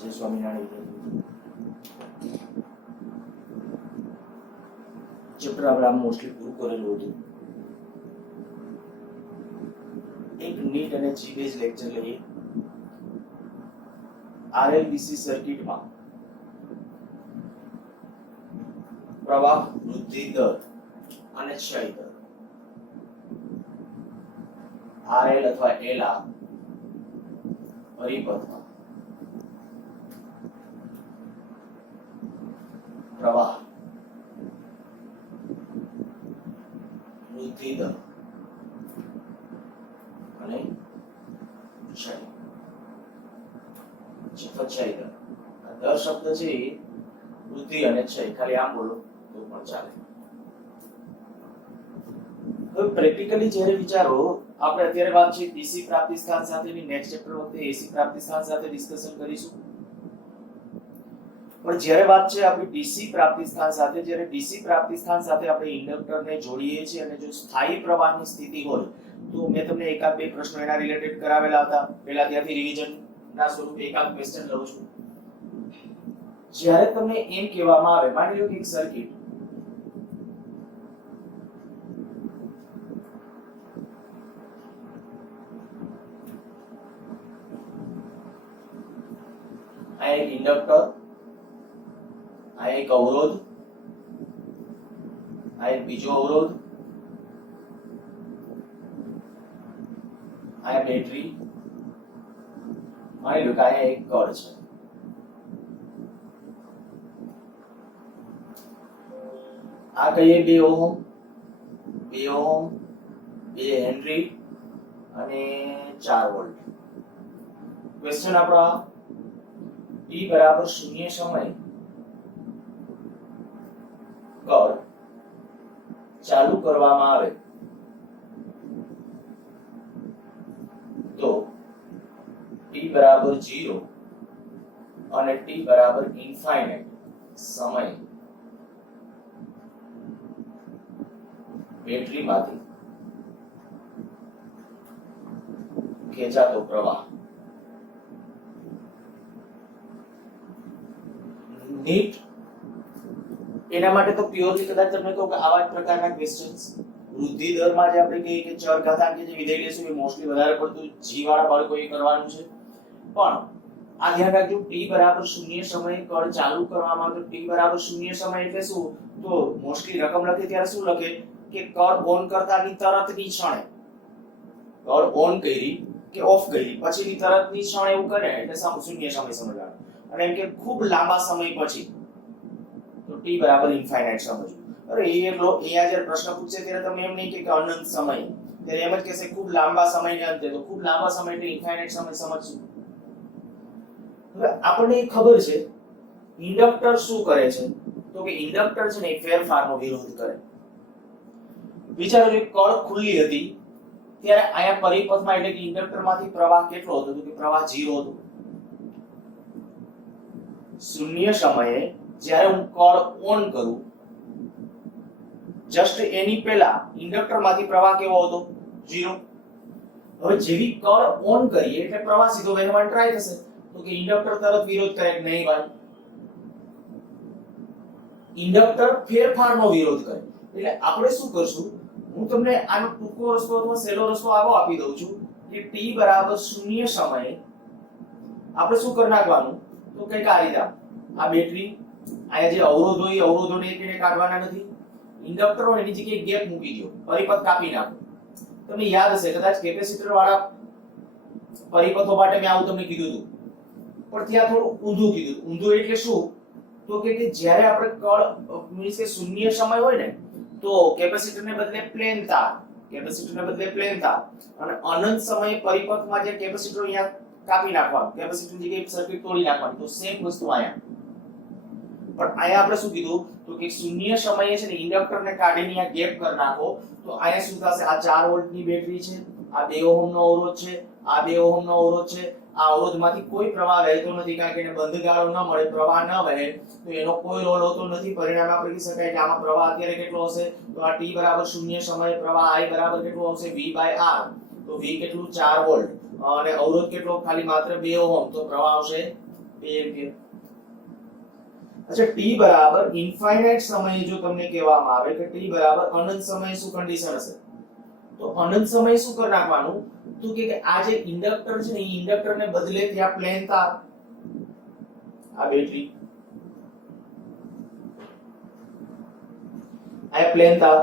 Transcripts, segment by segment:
જય સ્વામિનારાયણ ચેપ્ટર આપણે મોસ્ટલી પૂરું કરેલું હતું. એક નીટ અને જી બેઝ લેક્ચર લઈએ. આરએલડીસી સર્કિટમાં પ્રવાહ વૃદ્ધિ દર અને ક્ષય દર આરએલ અથવા એલઆર પરિપથમાં પ્રવાહ વૃદ્ધિ દર અને ક્ષય ક્ષય દર. દર શબ્દ છે એ વૃદ્ધિ અને ક્ષય ખાલી આમ બોલો તો પણ ચાલે. હવે પ્રેક્ટિકલી જ્યારે વિચારો, આપણે અત્યારે વાત છે ડીસી પ્રાપ્તિ સ્થાન સાથેની, નેક્સ્ટ ચેપ્ટર વખતે એસી પ્રાપ્તિ સ્થાન સાથે ડિસ્કશન કરીશું. પણ જ્યારે વાત છે આપણી ડીસી પ્રાપ્તિ સ્થાન સાથે, જ્યારે ડીસી પ્રાપ્તિ સ્થાન સાથે આપણે ઇન્ડક્ટરને જોડીએ છીએ અને જો સ્થાયી પ્રવાહની સ્થિતિ હોય તો મેં તમને એકાદ બે પ્રશ્નો એના રિલેટેડ કરાવેલા હતા. પહેલા ત્યાંથી રિવિઝન ના સ્વરૂપે એકાદ ક્વેશ્ચન લઉં છું. જ્યારે તમને એમ કહેવામાં આવે, માની લો કે એક સર્કિટ આ એક ઇન્ડક્ટર, આ એક અવરોધ, આ એક બીજો અવરોધ, આ બેટરી, માની લો કે આ એક કળ છે. આ કહીએ 2 ઓહમ, 2 ઓહમ, 2 હેનરી અને 4 વોલ્ટ. ક્વેશ્ચન આપણા t બરાબર 0 સમય કળ ચાલુ કરવામાં આવે તો t બરાબર 0 અને t બરાબર ઇન્ફાઇનાઇટ સમય બેટરીમાંથી ખેંચાતો પ્રવાહ. નીટ એના માટે તો પ્યોરલી કદાચ તમને કહું કે આવા જ પ્રકારના ક્વેશ્ચન્સ વૃદ્ધિ દરમાં જે આપણે કહીએ કે ચર ઘાતાંકીય જે વિધેય લેશું એ મોસ્ટલી વધારે પડતું જી વાળા બાળકોએ કરવાનું છે. પણ આ ધ્યાન રાખજો, t બરાબર 0 સમયે કળ ચાલુ કરવામાં આવે તો t બરાબર 0 સમય એટલે શું? તો મોસ્ટલી રકમ લખે ત્યારે શું લખે કે કળ ઓન કરતાની તરતની ક્ષણે, કળ ઓન કરી કે ઓફ કરી પછીની તરતની ક્ષણે એવું કરે એટલે શૂન્ય સમય સમજવાનો. અને એમ કે ખૂબ લાંબા સમય પછી તો t બરાબર ઇન્ફાઇનાઇટ સમજવું. અરે એ એકલો અહીંયા જ્યારે પ્રશ્ન પૂછશે ત્યારે તમે એમ નહીં કે અનંત સમય, ત્યારે એમ જ કહેશે ખૂબ લાંબા સમયને અંતે, તો ખૂબ લાંબા સમય એટલે ઇન્ફાઇનાઇટ સમય સમજશું. હવે આપણને ખબર છે ઇન્ડક્ટર શું કરે છે, તો કે ઇન્ડક્ટર છે ને એ ફેરફારનો વિરોધ કરે. વિચારો કે કળ ખુલ્લી હતી ત્યારે આયા પરિપથમાં એટલે કે ઇન્ડક્ટરમાંથી પ્રવાહ કેટલો હતો? તો કે પ્રવાહ 0 હતો. શૂન્ય સમયે જ્યારે હું કળ ઓન કરું જસ્ટ એની પહેલા ઇન્ડક્ટરમાંથી પ્રવાહ કેવો હતો? 0. હવે જેવી કળ ઓન કરીએ એટલે પ્રવાહ સીધો વહેવાનો ટ્રાય થશે, તો કે ઇન્ડક્ટર તરત વિરોધ કરે કે નહીં ભાઈ, ઇન્ડક્ટર ફેરફારનો વિરોધ કરે. એટલે આપણે શું કરશું, હું તમને આનો ટૂંકો રસ્તો અથવા સહેલો રસ્તો આવો આપી દઉં છું કે t બરાબર 0 સમયે આપણે શું કરી નાખવાનું, તો કંઈક આ રીતે આ બેટરી, અહીંયા જે અવરોધ હોય અવરોધોને એકને કાઢવાના નથી, ઇન્ડક્ટર હોય એની જગ્યાએ ગેપ મૂકી દો, પરિપથ કાપી નાખો. તમને યાદ હશે કદાચ કેપેસિટર વાળા પરિપથો માટે મેં આવું તમને કીધું હતું, પણ ત્યાં થોડું ઊંધું કીધું. ઊંધું એટલે શું, તો કે જ્યારે આપણે કળ મીન્સ કે શૂન્ય સમય હોય ને તો કેપેસિટરને બદલે પ્લેન તાર, કેપેસિટરને બદલે પ્લેન તાર, અને અનંત સમયે પરિપથમાં જે કેપેસિટર અહીંયા કાપી નાખવાનું, કેપેસિટરની જગ્યાએ સર્કિટ તોડી નાખવાની. તો સેમ વસ્તુ અહીંયા, પણ અહીંયા આપણે શું કીધું તો કે શૂન્ય સમયે છે ને ઇન્ડક્ટરને કાઢીને અહીંયા ગેપ કરી નાખો તો અહીંયા શું થશે, આ 4 વોલ્ટની બેટરી છે, આ 2 ઓહમનો અવરોધ છે, આ 2 ઓહમનો અવરોધ છે, આ અવરોધમાંથી કોઈ પ્રવાહ વહેતો નથી કારણ કે એને બંધ ગાળો ન મળે, પ્રવાહ ન વહે તો એનો કોઈ રોલ હોતો નથી. પરિણામે આપણે કહી શકાય કે આમાં પ્રવાહ અત્યારે કેટલો હશે, તો આ t બરાબર 0 સમયે પ્રવાહ I બરાબર કેટલો આવશે, v/r. તો v કેટલું 4 વોલ્ટ અને અવરોધ કેટલો ખાલી માત્ર 2 ઓહમ, તો પ્રવાહ આવશે 2 એમ્પિયર. अच्छा t बराबर इनफाइनाइट समय जो તમને કહેવામાં આવે કે t બરાબર અનંત સમય શું કન્ડિશન હશે, તો અનંત સમય શું કરી નાખવાનું, તો કે આ જે ઇન્ડક્ટર છે ને, એ ઇન્ડક્ટર ને બદલે ત્યાં પ્લેન તાર, આ બેટરી, આ પ્લેન તાર,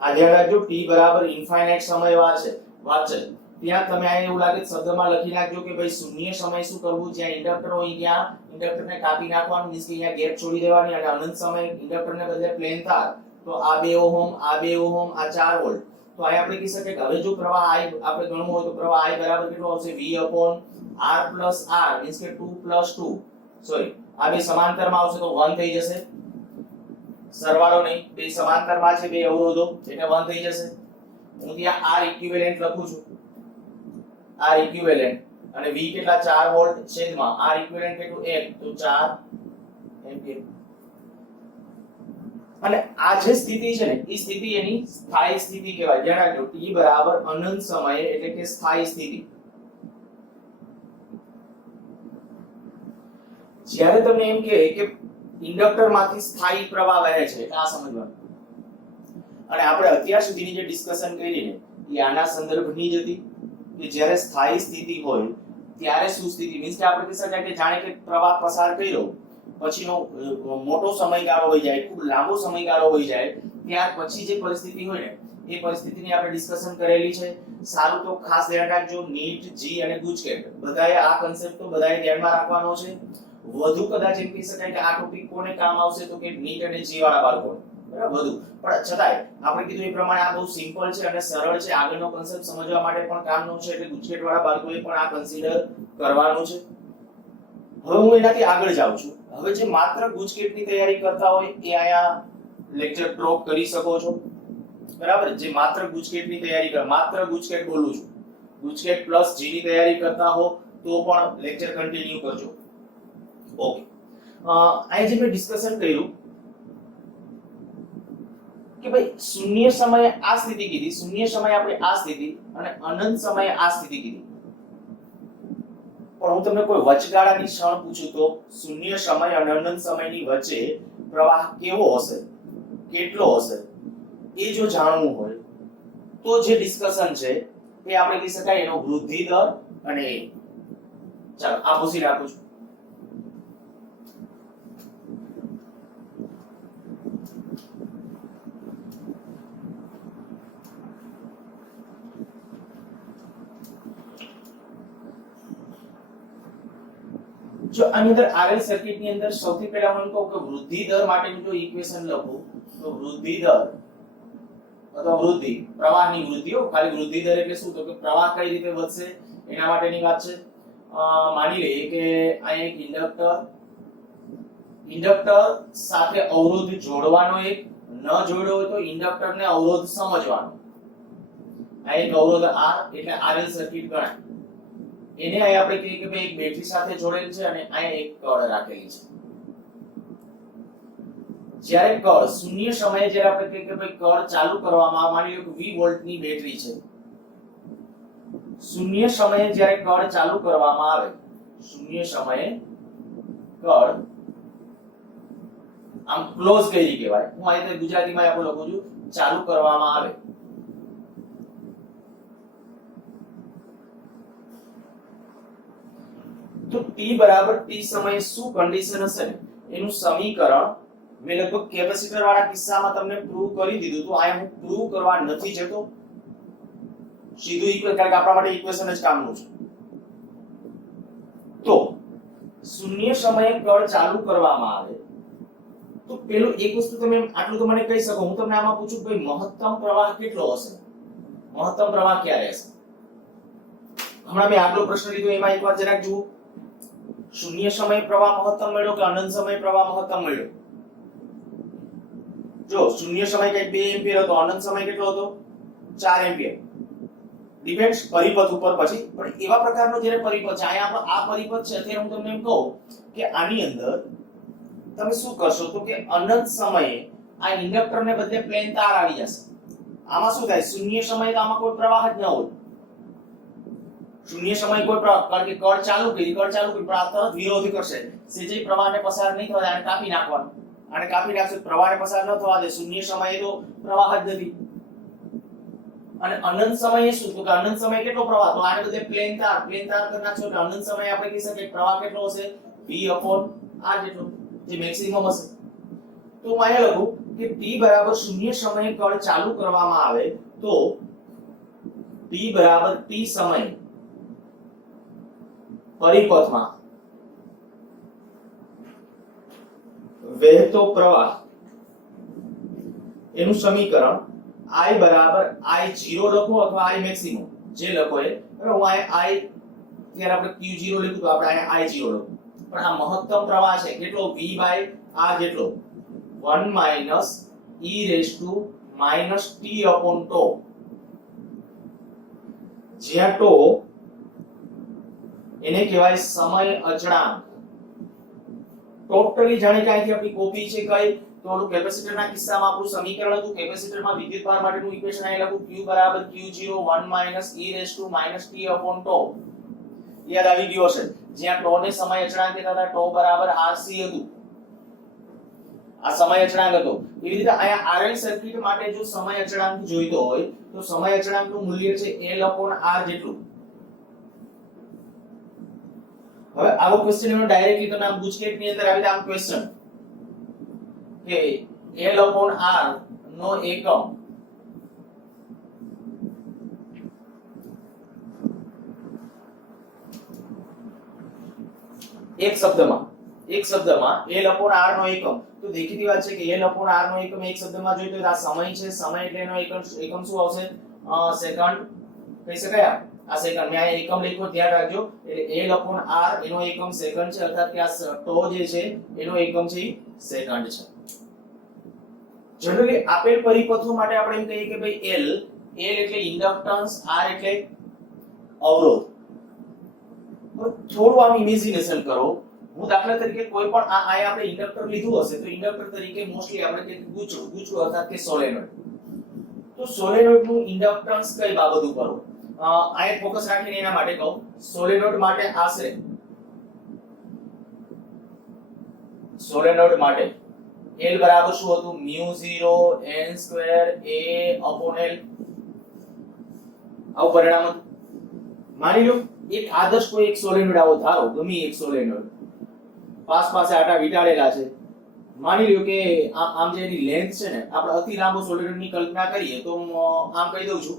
આ ધ્યાન રાખજો. t બરાબર ઇનફાઇનાઇટ સમય વાર છે, વાત છે. ત્યાં તમે આ એવું લાગે શબ્દમાં લખી નાખજો કે ભાઈ શૂન્ય સમય શું કરવું, જ્યાં ઇન્ડક્ટર હોય ત્યાં ઇન્ડક્ટરને કાપી નાખવાનું, મીન્સ કે અહીંયા ગેપ છોડી દેવાની, અને અનંત સમય ઇન્ડક્ટરને બદલે પ્લેન તાર, તો આ 2 ઓહમ, આ 2 ઓહમ, આ 4 વોલ્ટ. તો આ આપણે કહી શકીએ કે હવે જો પ્રવાહ I આપણે ગણવું હોય તો પ્રવાહ I બરાબર કેટલો આવશે, V/R + R, મીન્સ કે 2 + 2, સોરી આ બે સમાંતરમાં આવશે તો 1 થઈ જશે, સરવાળો નહીં, બે સમાંતરમાં છે બે અવરોધો એટલે 1 થઈ જશે. હું ત્યાં R ઇક્વિવેલેન્ટ લખું છું, R ઇક્વિવેલેન્ટ, અને V કેટલા 4 વોલ્ટ છેદમાં R ઇક્વિવેલેન્ટ કેટલું 1, તો 4 એમ્પિયર. અને આ જે સ્થિતિ છે ને, એ સ્થિતિ એની સ્થાયી સ્થિતિ કહેવાય. ધ્યાન રાખજો, t બરાબર અનંત સમયે એટલે કે સ્થાયી સ્થિતિ. જ્યારે તમને એમ કહે કે ઇન્ડક્ટર માંથી સ્થાયી પ્રવાહ વહે છે, એટલે આ સમજવાનું. અને આપણે અત્યાર સુધીની જે ડિસ્કશન કરી ને, એ આના સંદર્ભની જ હતી કે જ્યારે સ્થાયી સ્થિતિ હોય ત્યારે શું સ્થિતિ, મીન્સ કે આપણે કહી શકાય કે જાણે કે પ્રવાહ પસાર કર્યો પછીનો મોટો સમયગાળો હોય જાય, ખૂબ લાંબો સમયગાળો હોય જાય, ત્યાર પછી જે પરિસ્થિતિ હોય ને, એ પરિસ્થિતિની આપણે ડિસ્કશન કરેલી છે. સારું, તો ખાસ ધ્યાન રાખજો, નીટ, જી અને ગુજકેટ બધાએ આ કન્સેપ્ટ તો બધાએ ધ્યાનમાં રાખવાનો છે. વધુ કદાચ એમ કહી શકાય કે આ ટોપિક કોને કામ આવશે, તો કે નીટ અને જી વાળા બાળકોને, બરાબર. વધુ પણ છતાંય આપણે કીધું એ પ્રમાણે આ બહુ સિમ્પલ છે અને સરળ છે, આગળનો કન્સેપ્ટ સમજવા માટે પણ કામનો છે, એટલે ગુજકેટ વાળા બાળકોએ પણ આ કન્સિડર કરવાનું છે. હવે હું એનાથી આગળ જાઉં છું. હવે જે માત્ર ગુજકેટની તૈયારી કરતા હોય એ આયા લેક્ચર ડ્રોપ કરી શકો છો, બરાબર. જે માત્ર ગુજકેટની તૈયારી કરે, માત્ર ગુજકેટ બોલું છું, ગુજકેટ પ્લસ જી ની તૈયારી કરતા હો તો પણ લેક્ચર કન્ટિન્યુ કરજો. ઓકે, આ જે મેં ડિસ્કશન કર્યું કે ભાઈ શૂન્ય સમયે આ સ્થિતિ કીધી, શૂન્ય સમયે આપણે આ સ્થિતિ, અને અનંત સમયે આ સ્થિતિ કીધી. પણ હું તમને કોઈ વચગાળાની ક્ષણ પૂછું તો શૂન્ય સમય અને અનંત સમયની વચ્ચે પ્રવાહ કેવો હશે, કેટલો હશે, એ જો જાણવું હોય તો જે ડિસ્કશન છે એ આપણે કહી શકાય એનો વૃદ્ધિ દર અને ચાલો આ પૂછી રાખું છું. જો આની અંદર RL સર્કિટ ની અંદર સૌથી પહેલા હું કહું કે વૃદ્ધિ દર માટેનું જો ઇક્વેશન લખું તો વૃદ્ધિ દર અથવા વૃદ્ધિ, પ્રવાહની વૃદ્ધિ, ખાલી વૃદ્ધિ દર એટલે શું, તો કે પ્રવાહ કઈ રીતે વધશે એના માટેની વાત છે. માની લઈએ કે આ એક ઇન્ડક્ટર સાથે અવરોધ જોડવાનો, એક ન જોડ્યો હોય તો ઇન્ડક્ટરને અવરોધ સમજવાનો. આ એક અવરોધ R એટલે RL સર્કિટ ગણાય. એને અહીં આપણે કહીએ કે ભાઈ એક બેટરી સાથે જોડેલ છે અને અહીં એક કળ રાખેલી છે. જ્યારે કળ શૂન્ય સમયે જ્યારે આપણે કહીએ કે ભાઈ કળ ચાલુ કરવામાં આવે, માની લો કે 20 વોલ્ટની બેટરી છે, શૂન્ય સમયે જ્યારે કળ ચાલુ કરવામાં આવે, શૂન્ય સમયે કળ આમ ક્લોઝ કરી કહેવાય, હું અહીં ગુજરાતીમાં આપણે લખું છું ચાલુ કરવામાં આવે, તો t બરાબર t સમયે શું કન્ડિશન હશે ને એનું સમીકરણ મેં લગભગ કેપેસિટર વાળા કિસ્સામાં તમને પ્રૂવ કરી દીધું. તો આ હું પ્રૂવ કરવા નથી જતો, સીધું ઇક્વેશન, કારણ કે આપણા માટે ઇક્વેશન જ કામનું છે. તો શૂન્ય સમયે કળ ચાલુ કરવામાં આવે તો પેલું એક વસ્તુ તમે આટલું તો મને કહી શકો, હું તમને આમાં પૂછું ભાઈ મહત્તમ પ્રવાહ કેટલો હશે, મહત્તમ પ્રવાહ ક્યારે હશે. હમણાં મેં આગલો પ્રશ્ન લીધો એમાં એકવાર જરાક જુઓ, શૂન્ય સમય પ્રવાહ મહત્તમ મળ્યો કે અનંત સમય પ્રવાહ મહત્તમ મળ્યો. જો શૂન્ય સમય કઈ 2 એમ્પિયર હતો, અનંત સમય કેટલો હતો 4 એમ્પિયર. ડિપેન્ડ્સ પરિપથ ઉપર. પછી પણ એવા પ્રકારનો જ્યારે પરિપથ છે, અહીંયા આ પરિપથ છે, અત્યારે હું તમને એમ કહું કે આની અંદર તમે શું કરશો તો કે અનંત સમયે આ ઇન્ડક્ટરને બદલે પ્લેન તાર આવી જશે. આમાં શું થાય, શૂન્ય સમયે તો આમાં કોઈ પ્રવાહ જ ન હોય. શૂન્ય સમય કોઈ કારણ કે કળ ચાલુ કરી પણ આ તરત વિરોધ કરશે સેજે પ્રવાહને પસાર નહીં થવા દે, આને કાપી નાખવાનું, આને કાપી નાખશો પ્રવાહને પસાર ન થવા દે, શૂન્ય સમયે તો પ્રવાહ જ નથી. અને અનંત સમયે શું, તો કે અનંત સમય કેટલો પ્રવાહ, તો આને બધે પ્લેન તાર કરી નાખશો એટલે અનંત સમયે આપણે કહી શકીએ પ્રવાહ કેટલો હશે v/r જેટલો, જે મેક્સિમમ હશે. તો હું અહીંયા લખું કે t બરાબર શૂન્ય સમયે કળ ચાલુ કરવામાં આવે તો t બરાબર t સમય પરિપથમાં વહેતો પ્રવાહ એનું સમીકરણ I બરાબર I0 લખો અથવા I મેક્સિમમ જે લખો એ, બરાબર. હું આ I ત્યારે આપણે Q0 લખ્યું તો આપણે અહીંયા I0 લખો, પણ આ મહત્તમ પ્રવાહ છે કેટલો v/r જેટલો 1 - e t/τ, જ્યાં τ એને કહેવાય સમય અચળાંક. ટોટલી જાણે કે અહીંથી આપણી કોપી છે કઈ, તો ઓલું કેપેસિટરના કિસ્સામાં આપણું સમીકરણ હતું, કેપેસિટરમાં વિદ્યુતભાર માટેનું ઇક્વેશન અહીં લખું q બરાબર q0 1 - e t/τ. યાદ આવી ગયો હશે, જ્યાં τ ને સમય અચળાંક કહેતા હતા, τ બરાબર rc હતું, આ સમય અચળાંક હતો. એવી રીતે અહીંયા RL સર્કિટ માટે જો સમય અચળાંક જોઈતો હોય તો સમય અચળાંકનું મૂલ્ય છે L/R જેટલું. હવે આવો ક્વેશ્ચન એનો ડાયરેક્ટલી તમે આમ ગુજકેટ ની અંદર આવી આમ ક્વેશ્ચન કે L/R નો એકમ એક શબ્દમાં L/R નો એકમ, તો દેખીતી વાત છે કે L/R નો એકમ એક શબ્દમાં જોઈતો હોય તો આ સમય છે, સમય એટલે એનો એકમ શું આવશે, સેકન્ડ કહી શકાય. આ સેકન્ડ મેં આ એકમ લખ્યો, ધ્યાન રાખજો, એટલે L/R એનો એકમ સેકન્ડ છે, અર્થાત કે આ τ જે છે એનો એકમ છે સેકન્ડ છે. જનરલી આપેલ પરિપથો માટે આપણે એમ કહીએ કે ભાઈ L એટલે ઇન્ડક્ટન્સ, R એટલે અવરોધ. થોડું આમ ઇમેજિનેશન કરો, હું દાખલા તરીકે કોઈ પણ આ આપણે ઇન્ડક્ટર લીધું હશે તો ઇન્ડક્ટર તરીકે મોસ્ટલી આપણે કે ગૂંચળું અર્થાત કે સોલેનોઇડ, તો સોલેનોઇડ નું ઇન્ડક્ટન્સ કઈ બાબત ઉપર હોય, આ ફોકસ રાખીને એના માટે કહું, સોલેનોઇડ માટે આશરે L બરાબર શું હતું, μ0 n2 a/L, આવું પરિણામ હતું. માની લો એક આદર્શ કોઈ એક સોલેનોઇડ આવો ધારો, ગમે એક સોલેનોઇડ પાસે આટા વીંટાળેલા છે, માની લ્યો કે આમ જે એની લેન્થ છે ને, આપણે અતિ લાંબો સોલેનોઇડ ની કલ્પના કરીએ તો આમ કહી દઉં છું,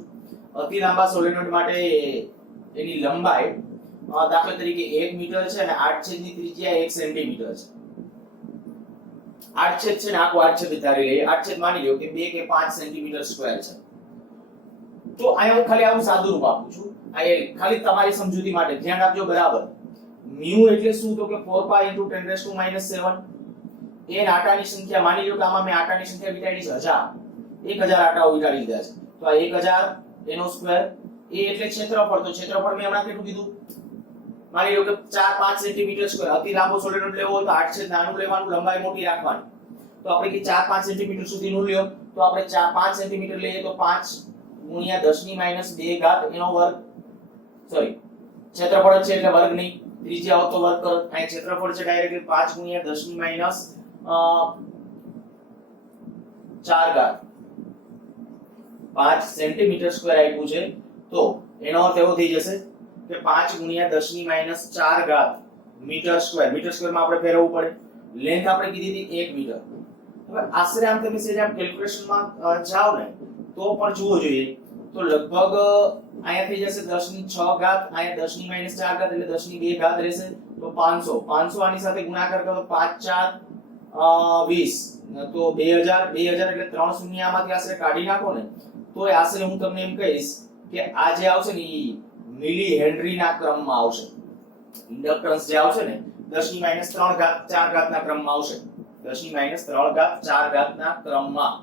અતિ લાંબા સોલેનોઇડ માટે એની લંબાઈ દાખલા તરીકે 1 મીટર છે અને 8 ની ત્રિજ્યા 1 સેન્ટીમીટર છે. 8 છે ને આખું 8 ધારી લઈએ, 8 માની લ્યો કે 2 કે 5 સેન્ટીમીટર સ્ક્વેર છે. તો અહીંયા હું ખાલી આવું સાદું રૂપ આપું છું, આ ખાલી તમારી સમજૂતી માટે ધ્યાન આપજો. બરાબર, મ્યુ એટલે શું, તો કે 4π × 10⁻⁷. n આટાની સંખ્યા, માની લો કે આમાં મેં આટાની સંખ્યા વિચારી છે 1000 આટાઓ વિચારી લીધા છે, તો આ 1000 એનો સ્ક્વેર. એ એટલે ક્ષેત્રફળ, તો ક્ષેત્રફળ મેં હમણાં કેટલું કીધું, માની લો કે 4-5 સેન્ટીમીટર સ્ક્વેર. અતિ લાંબો સોલેનોઇડ લેવો હોય તો 8 છે નાનું લેવાનું, લંબાઈ મોટી રાખવાની. તો આપણે કે 4-5 સેન્ટીમીટર સુધીનું લ્યો, તો આપણે 5 સેન્ટીમીટર લઈએ તો 5 × 10⁻2 ઘાત એનો વર્ગ, સોરી ક્ષેત્રફળ છે એટલે વર્ગ નહીં, ત્રિજ્યા હોતો વર્ગ કરો. અહીં ક્ષેત્રફળ છે ડાયરેક્ટલી 5 × 10⁻4 ઘાત 5 સેન્ટીમીટર સ્ક્વેર આપ્યું છે, તો એનો અર્થ એવો થઈ જશે કે 5 × 10⁻4 ઘાત મીટર સ્ક્વેર. મીટર સ્ક્વેર માં આપણે ફેરવવું પડે, લેન્થ આપણે કીધી હતી 1 મીટર. હવે આશરે આમ તમે સેજ આમ કેલ્ક્યુલેશનમાં જાઓ ને તો પણ જુઓ જોઈએ તો લગભગ અહીંયા થઈ જશે 10⁶ ઘાત, અહીંયા 10⁻4 ઘાત એટલે 10⁻2 ઘાત રહેશે, તો 500 આની સાથે ગુણાકાર કરો તો 5 × 4 = 20, તો 2000 એટલે 3 શૂન્ય આમાંથી આશરે કાઢી નાખો ને તો આશરે હું તમને એમ કહીશ કે આ જે આવશે ને ઈ મિલી હેનરી ના ક્રમમાં આવશે. ઇન્ડક્ટન્સ જે આવશે ને 10⁻3 ઘાત 4 ઘાતના ક્રમમાં આવશે, 10⁻3 ઘાત 4 ઘાતના ક્રમમાં.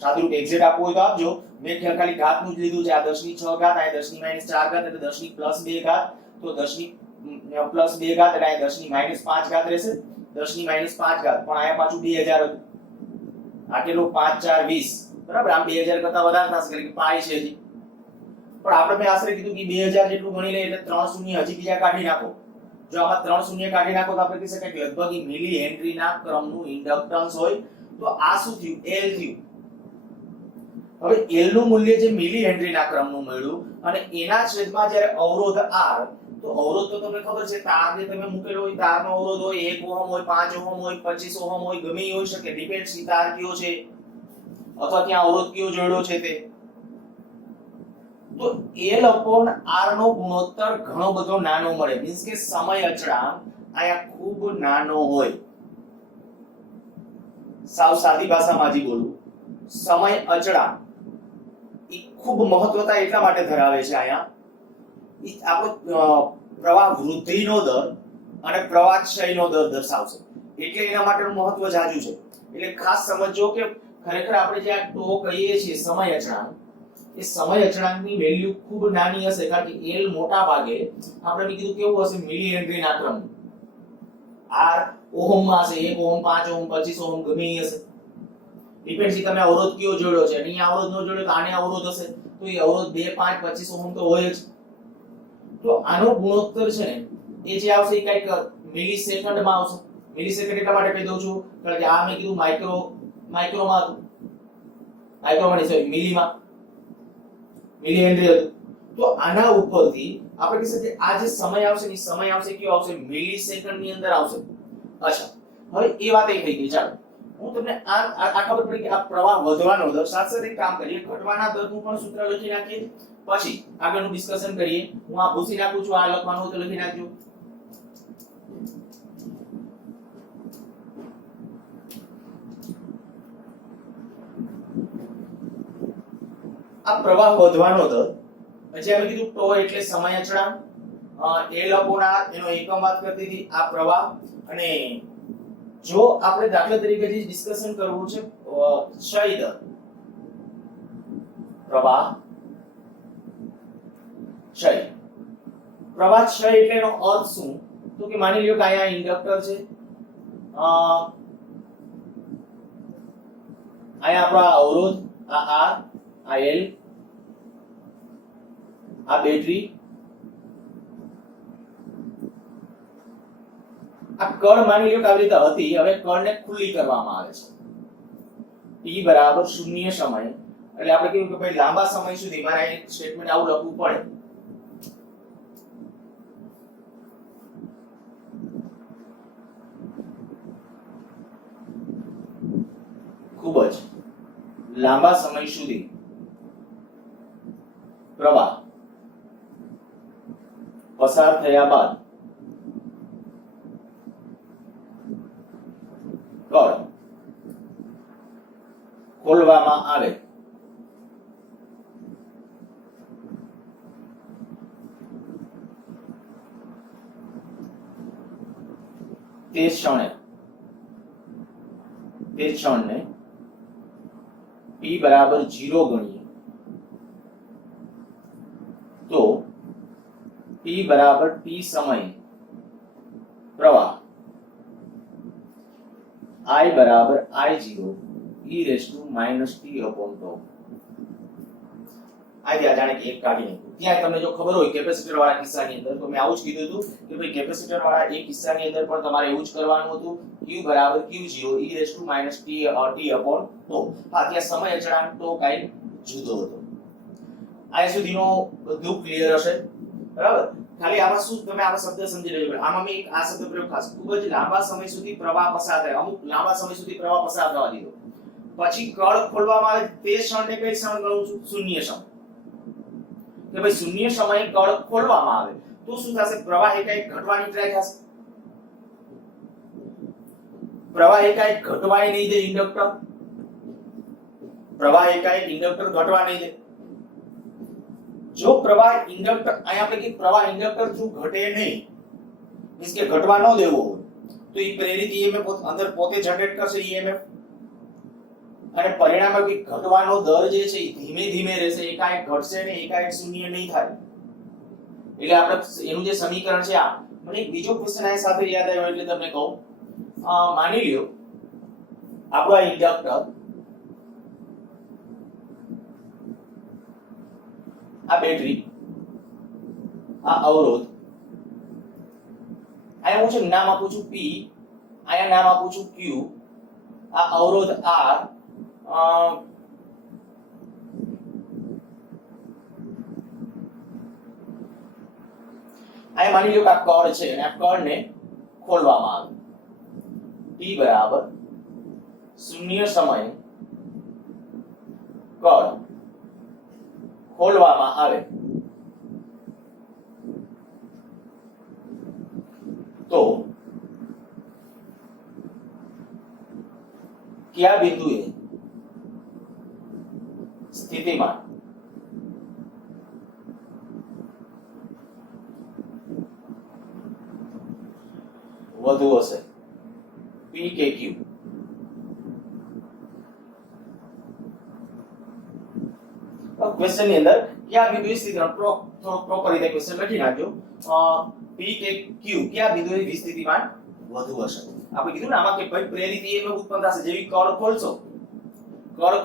સાદું રૂપ એક્ઝેક્ટ આપવું હોય તો આપજો, મેં ખાલી ઘાતનું જ લીધું છે. આ 10⁻6 ઘાત, આ 10⁻4 ઘાત એટલે 10⁻+2 ઘાત, તો 10⁻+2 ઘાત એટલે આ 10⁻5 ઘાત રહેશે, 10⁻5 ઘાત. પણ આયા પાછું 2000 હતું, આ કેટલું 5 × 4 = 20, બરાબર. આમ 2000 કરતા વધારે થશે કારણ કે પાઈ છે હજી, પણ આપણે મેં આશરે કીધું કે 2000 જેટલું ગણી લે એટલે 3 શૂન્ય હજી બીજા કાઢી નાખો. જો આમાં 3 શૂન્ય કાઢી નાખો તો આપણે કહી શકાય કે લગભગ મિલી હેનરીના ક્રમનું ઇન્ડક્ટન્સ હોય. તો આ શું થયું? L થયું. હવે L નું મૂલ્ય જે મિલી હેનરીના ક્રમનું મળ્યું અને એના છેદમાં જ્યારે અવરોધ R, તો અવરોધ તો તમને ખબર છે તાર જે તમે મૂકેલો હોય તારનો અવરોધ હોય 1 ઓહમ હોય 5 ઓહમ હોય 25 ઓહમ હોય ગમે એ હોઈ શકે, ડિપેન્ડ્સ કે તાર કયો છે અથવા ત્યાં અવરોધ કયો જોડ્યો છે તે. તો L/R નો ગુણોત્તર ઘણો બધો નાનો મળે, મીન્સ કે સમય અચળાંક આયા ખૂબ નાનો હોય. સાવ સાદી ભાષામાં જ બોલું, સમય અચળાંક એ ખૂબ મહત્વતા એટલા માટે ધરાવે છે. આયા આપણો પ્રવાહ વૃદ્ધિનો દર અને પ્રવાહ ક્ષયનો દર દર્શાવશે, એટલે એના માટેનું મહત્વ જાજુ છે. એટલે ખાસ સમજો કે ખરેખર આપણે જે આ ટો કહીએ છીએ સમય અચળાંક, એ સમય અચળાંકની વેલ્યુ ખૂબ નાની હશે, કારણ કે L મોટા ભાગે આપણે કીધું કેવું હશે મિલી હેનરીના ક્રમનું. R ઓહમમાં હશે, 1 ઓહમ 5 ઓહમ 25 ઓહમ ગમે એ હશે, ડિપેન્ડ છે તમે અવરોધ કયો જોડ્યો છે. અહીંયા અવરોધ નો જોડ્યો તો આને અવરોધ હશે, તો એ અવરોધ 2 5 25 ઓહમ તો હોય જ. તો આનો ગુણોત્તર છે ને એ જે આવશે એ કઈક મિલી સેકન્ડમાં આવશે. મિલી સેકન્ડ એટલા માટે કહી દઉં છું કારણ કે આ મેં કીધું માઇક્રોમાં હતું, માઇક્રોમાં નહીં સોરી મિલીમાં, મિલી હેનરી હતું. તો આના ઉપરથી આપણે કહી શકીએ આ જે સમય આવશે ને સમય આવશે કયો આવશે? મિલી સેકન્ડ ની અંદર આવશે. અચ્છા, હવે એ વાત એ થઈ ગઈ. ચાલો હું તમને આ ખબર પડી કે આ પ્રવાહ વધવાનો દર. સાથે સાથે કામ કરીએ, ઘટવાના દરનું પણ સૂત્ર લખી નાખીએ, પછી આગળનું ડિસ્કશન કરીએ. હું આ ભૂસી નાખું છું, આ લખવાનું હોય તો લખી નાખજો. આ પ્રવાહ વધવાનો દર, પછી આપણે કીધું ટો એટલે સમય અચળાંક, L/R એનો એકમ વાત કરતી હતી આ પ્રવાહ. અને જો આપણે દાખલા તરીકે જે ડિસ્કશન કરવું છે ક્ષય દર, પ્રવાહ ક્ષય. પ્રવાહ ક્ષય એટલે એનો અર્થ શું? તો કે માની લ્યો કે અહીંયા ઇન્ડક્ટર છે, અહીંયા આપણો અવરોધ આ R, આ L, આ બેટરી, આ કળ માની લ્યો કે આવી રીતે હતી. હવે કળને ખુલ્લી કરવામાં આવે છે t બરાબર 0 સમય. એટલે આપણે કીધું કે ભાઈ લાંબા સમય સુધી મારે એક સ્ટેટમેન્ટ આવું લખવું પડે. ખૂબ જ લાંબા સમય સુધી પ્રવાહ પસાર થયા બાદ કળ ખોલવામાં આવે તે ક્ષણને t બરાબર 0 ગણીએ તો t બરાબર t સમય પ્રવાહ I બરાબર I0 e raised to minus t upon tau. આ જાણે કે એક કાઢી નાખ્યું. ત્યાં તમને જો ખબર હોય કેપેસિટર વાળા કિસ્સાની અંદર તો મેં આવું જ કીધું હતું કે ભાઈ કેપેસિટર વાળા એક કિસ્સાની અંદર પણ તમારે એવું જ કરવાનું હતું. q બરાબર q0 e raised to minus t upon tau. હા, ત્યાં સમય અચળાંક તો કાંઈ જુદો હતો. આ સુધીનો બધું ક્લિયર હશે, બરાબર? ખાલી આમાં શું તમે આમાં શબ્દ સમજી લેજો. આમાં મેં એક આ શબ્દ પ્રયોગ ખાસ ખૂબ જ લાંબા સમય સુધી પ્રવાહ પસાર થાય, અમુક લાંબા સમય સુધી પ્રવાહ પસાર થવા દીધો, પછી કળ ખોલવામાં આવે તે ક્ષણને કઈ ક્ષણ ગણું છું? શૂન્ય ક્ષણ. કે ભાઈ શૂન્ય સમયે કળ ખોલવામાં આવે તો શું થશે? પ્રવાહ એકાએક ઘટવાની ટ્રાય થશે. પ્રવાહ એકાએક ઘટવાય નહીં દે ઇન્ડક્ટર, પ્રવાહ એકાએક ઇન્ડક્ટર ઘટવા નહીં દે. જો પ્રવાહ ઇન્ડક્ટર અહીંયા આપણે કે પ્રવાહ ઇન્ડક્ટર થ્રુ ઘટે નહીં, મીન્સ કે ઘટવા ન દેવો હોય તો એ પ્રેરિત EMF અંદર પોતે જનરેટ કરશે EMF, અને પરિણામે કે ઘટવાનો દર જે છે એ ધીમે ધીમે રહેશે, એકાએક ઘટશે ને એકાએક શૂન્ય નહીં થાય. એટલે આપણે એનું જે સમીકરણ છે આ. મને એક બીજો ક્વેશ્ચન આ સાથે યાદ આવ્યો એટલે તમને કહું. માની લ્યો આપણો આ ઇન્ડક્ટર આ બેટરી, આ અવરોધ, અહીંયા હું છે નામ આપું છું P, અહીંયા નામ આપું છું Q, આ અવરોધ R, અહીંયા માની લો કે આ કળ છે અને આ કળને ખોલવામાં આવે t બરાબર 0 સમયે કળ ખોલવામાં આવે તો કયા બિંદુએ સ્થિતિમાન વધુ હશે, P કે Q? ક્વેશ્ચન ની અંદર કયા બિંદુએ સ્થિતિમાન થોડો પ્રોપર રીતે ક્વેશ્ચન લખી નાખજો. P કે Q કયા બિંદુએ વિસ્થિતિમાન વધુ હશે? આપણે કીધું ને આમાં કે ભાઈ પ્રેરિત EMF ઉત્પન્ન થશે. જેવી કળ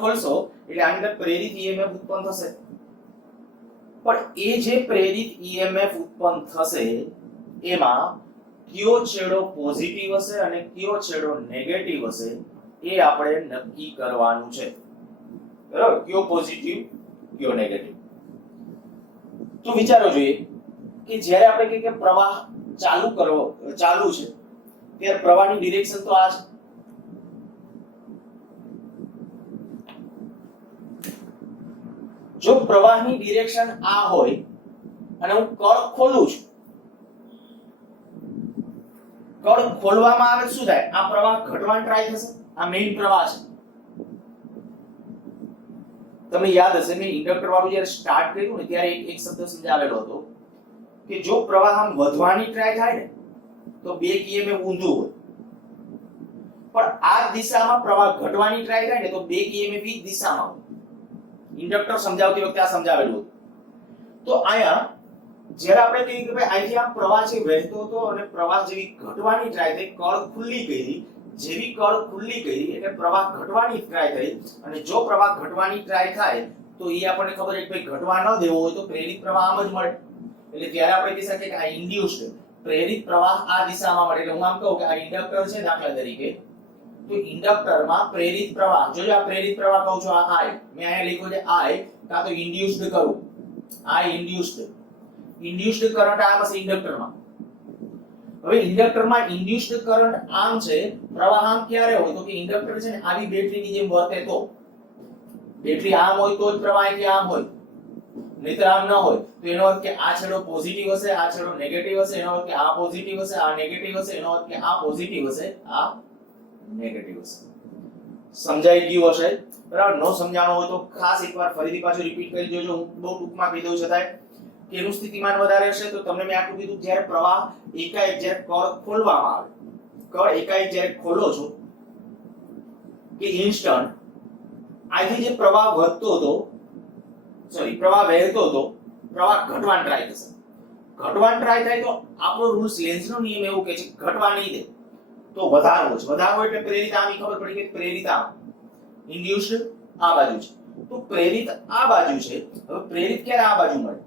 ખોલશો એટલે આની અંદર પ્રેરિત EMF ઉત્પન્ન થશે. પણ એ જે પ્રેરિત EMF ઉત્પન્ન થશે એમાં કયો છેડો પોઝિટિવ હશે અને કયો છેડો નેગેટિવ હશે એ આપણે નક્કી કરવાનું છે. બરાબર? કયો પોઝિટિવ કયો નેગેટિવ. તો વિચારો જોઈએ કે જ્યારે આપણે કહીએ કે પ્રવાહ ચાલુ છે ત્યારે પ્રવાહની ડિરેક્શન તો આ છે. જો પ્રવાહની ડિરેક્શન આ હોય અને હું કળ ખોલું છું, કળ ખોલવામાં આવે શું થાય? આ પ્રવાહ ઘટવાનું ટ્રાય થશે. આ મેઇન પ્રવાહ છે. તમને યાદ હશે મેં ઇન્ડક્ટર વાળું જ્યારે સ્ટાર્ટ કર્યું ને ત્યારે એક શબ્દ સમજાવેલો હતો કે જો પ્રવાહ આમ વધવાની ટ્રાય થાય ને તો બેક EMF ઊંધું હોય, પણ આ દિશામાં પ્રવાહ ઘટવાની ટ્રાય થાય ને તો બેક EMF ઈ દિશામાં હોય. ઇન્ડક્ટર સમજાવતી વખતે આ સમજાવેલું હતું. તો અહીંયા જ્યારે આપણે કહીએ કે ભાઈ અહીંથી આ પ્રવાહ છે વહેતો હતો અને પ્રવાહ જેવી ઘટવાની ટ્રાય થઈ, કળ ખુલ્લી કરી, જેવી કળ ખુલ્લી કરી એટલે પ્રવાહ ઘટવાની ટ્રાય થઈ, અને જો પ્રવાહ ઘટવાની ટ્રાય થાય તો એ આપણને ખબર છે કે ભાઈ ઘટવા ન દેવો હોય તો પ્રેરિત પ્રવાહ આમ જ મળે. એટલે ત્યારે આપણે કહી શકીએ કે આ ઇન્ડ્યુસ્ડ પ્રેરિત પ્રવાહ આ દિશામાં મળે. એટલે હું આમ કહું કે આ ઇન્ડક્ટર છે દાખલા તરીકે, તો ઇન્ડક્ટરમાં પ્રેરિત પ્રવાહ, જો આ પ્રેરિત પ્રવાહ કહું છું આ I, મેં અહીંયા લખ્યું છે I, કાં તો ઇન્ડ્યુસ્ડ કરું, I ઇન્ડ્યુસ્ડ કરંટ આમ હશે ઇન્ડક્ટરમાં. હવે ઇન્ડક્ટરમાં ઇન્ડ્યુસ્ડ કરંટ આમ છે, પ્રવાહ આમ ક્યારે હોય તો કે ઇન્ડક્ટર છે ને આવી બેટરીની જેમ વર્તે તો. બેટરી આમ હોય તો જ પ્રવાહ અહીંથી આમ હોય, નહીતર આમ ન હોય. તો એનો અર્થ કે આ છેડો પોઝિટિવ હશે, આ છેડો નેગેટિવ હશે, એનો અર્થ કે આ પોઝિટિવ હશે, આ નેગેટિવ હશે, એનો અર્થ કે આ પોઝિટિવ હશે, આ નેગેટિવ હશે. સમજાઈ ગયું હશે? બરાબર? નો સમજાણો હોય તો ખાસ એકવાર ફરીથી પાછું રિપીટ કરી જોજો. હું બહુ ટૂંકમાં કહી દઉં છતાંય કે એનું સ્થિતિમાન વધારે હશે તો તમને મેં આટલું કીધું, જ્યારે પ્રવાહ એકાએક જ્યારે કળ ખોલવામાં આવે, કળ એકાએક જ્યારે ખોલો છો કે ઇન્સ્ટન્ટ અહીંથી જે પ્રવાહ વધતો હતો, પ્રવાહ વહેતો હતો, પ્રવાહ ઘટવાનો ટ્રાય થશે. ઘટવાનો ટ્રાય થાય તો આપણો રૂલ્સ લેન્ઝનો નિયમ એવું કહે છે ઘટવા નહીં દે તો વધારવો છે. વધારવો એટલે પ્રેરિત આમની ખબર પડી કે પ્રેરિત આમ, ઇન્ડ્યુસ્ડ આ બાજુ છે, તો પ્રેરિત આ બાજુ છે. હવે પ્રેરિત ક્યારે આ બાજુ મળે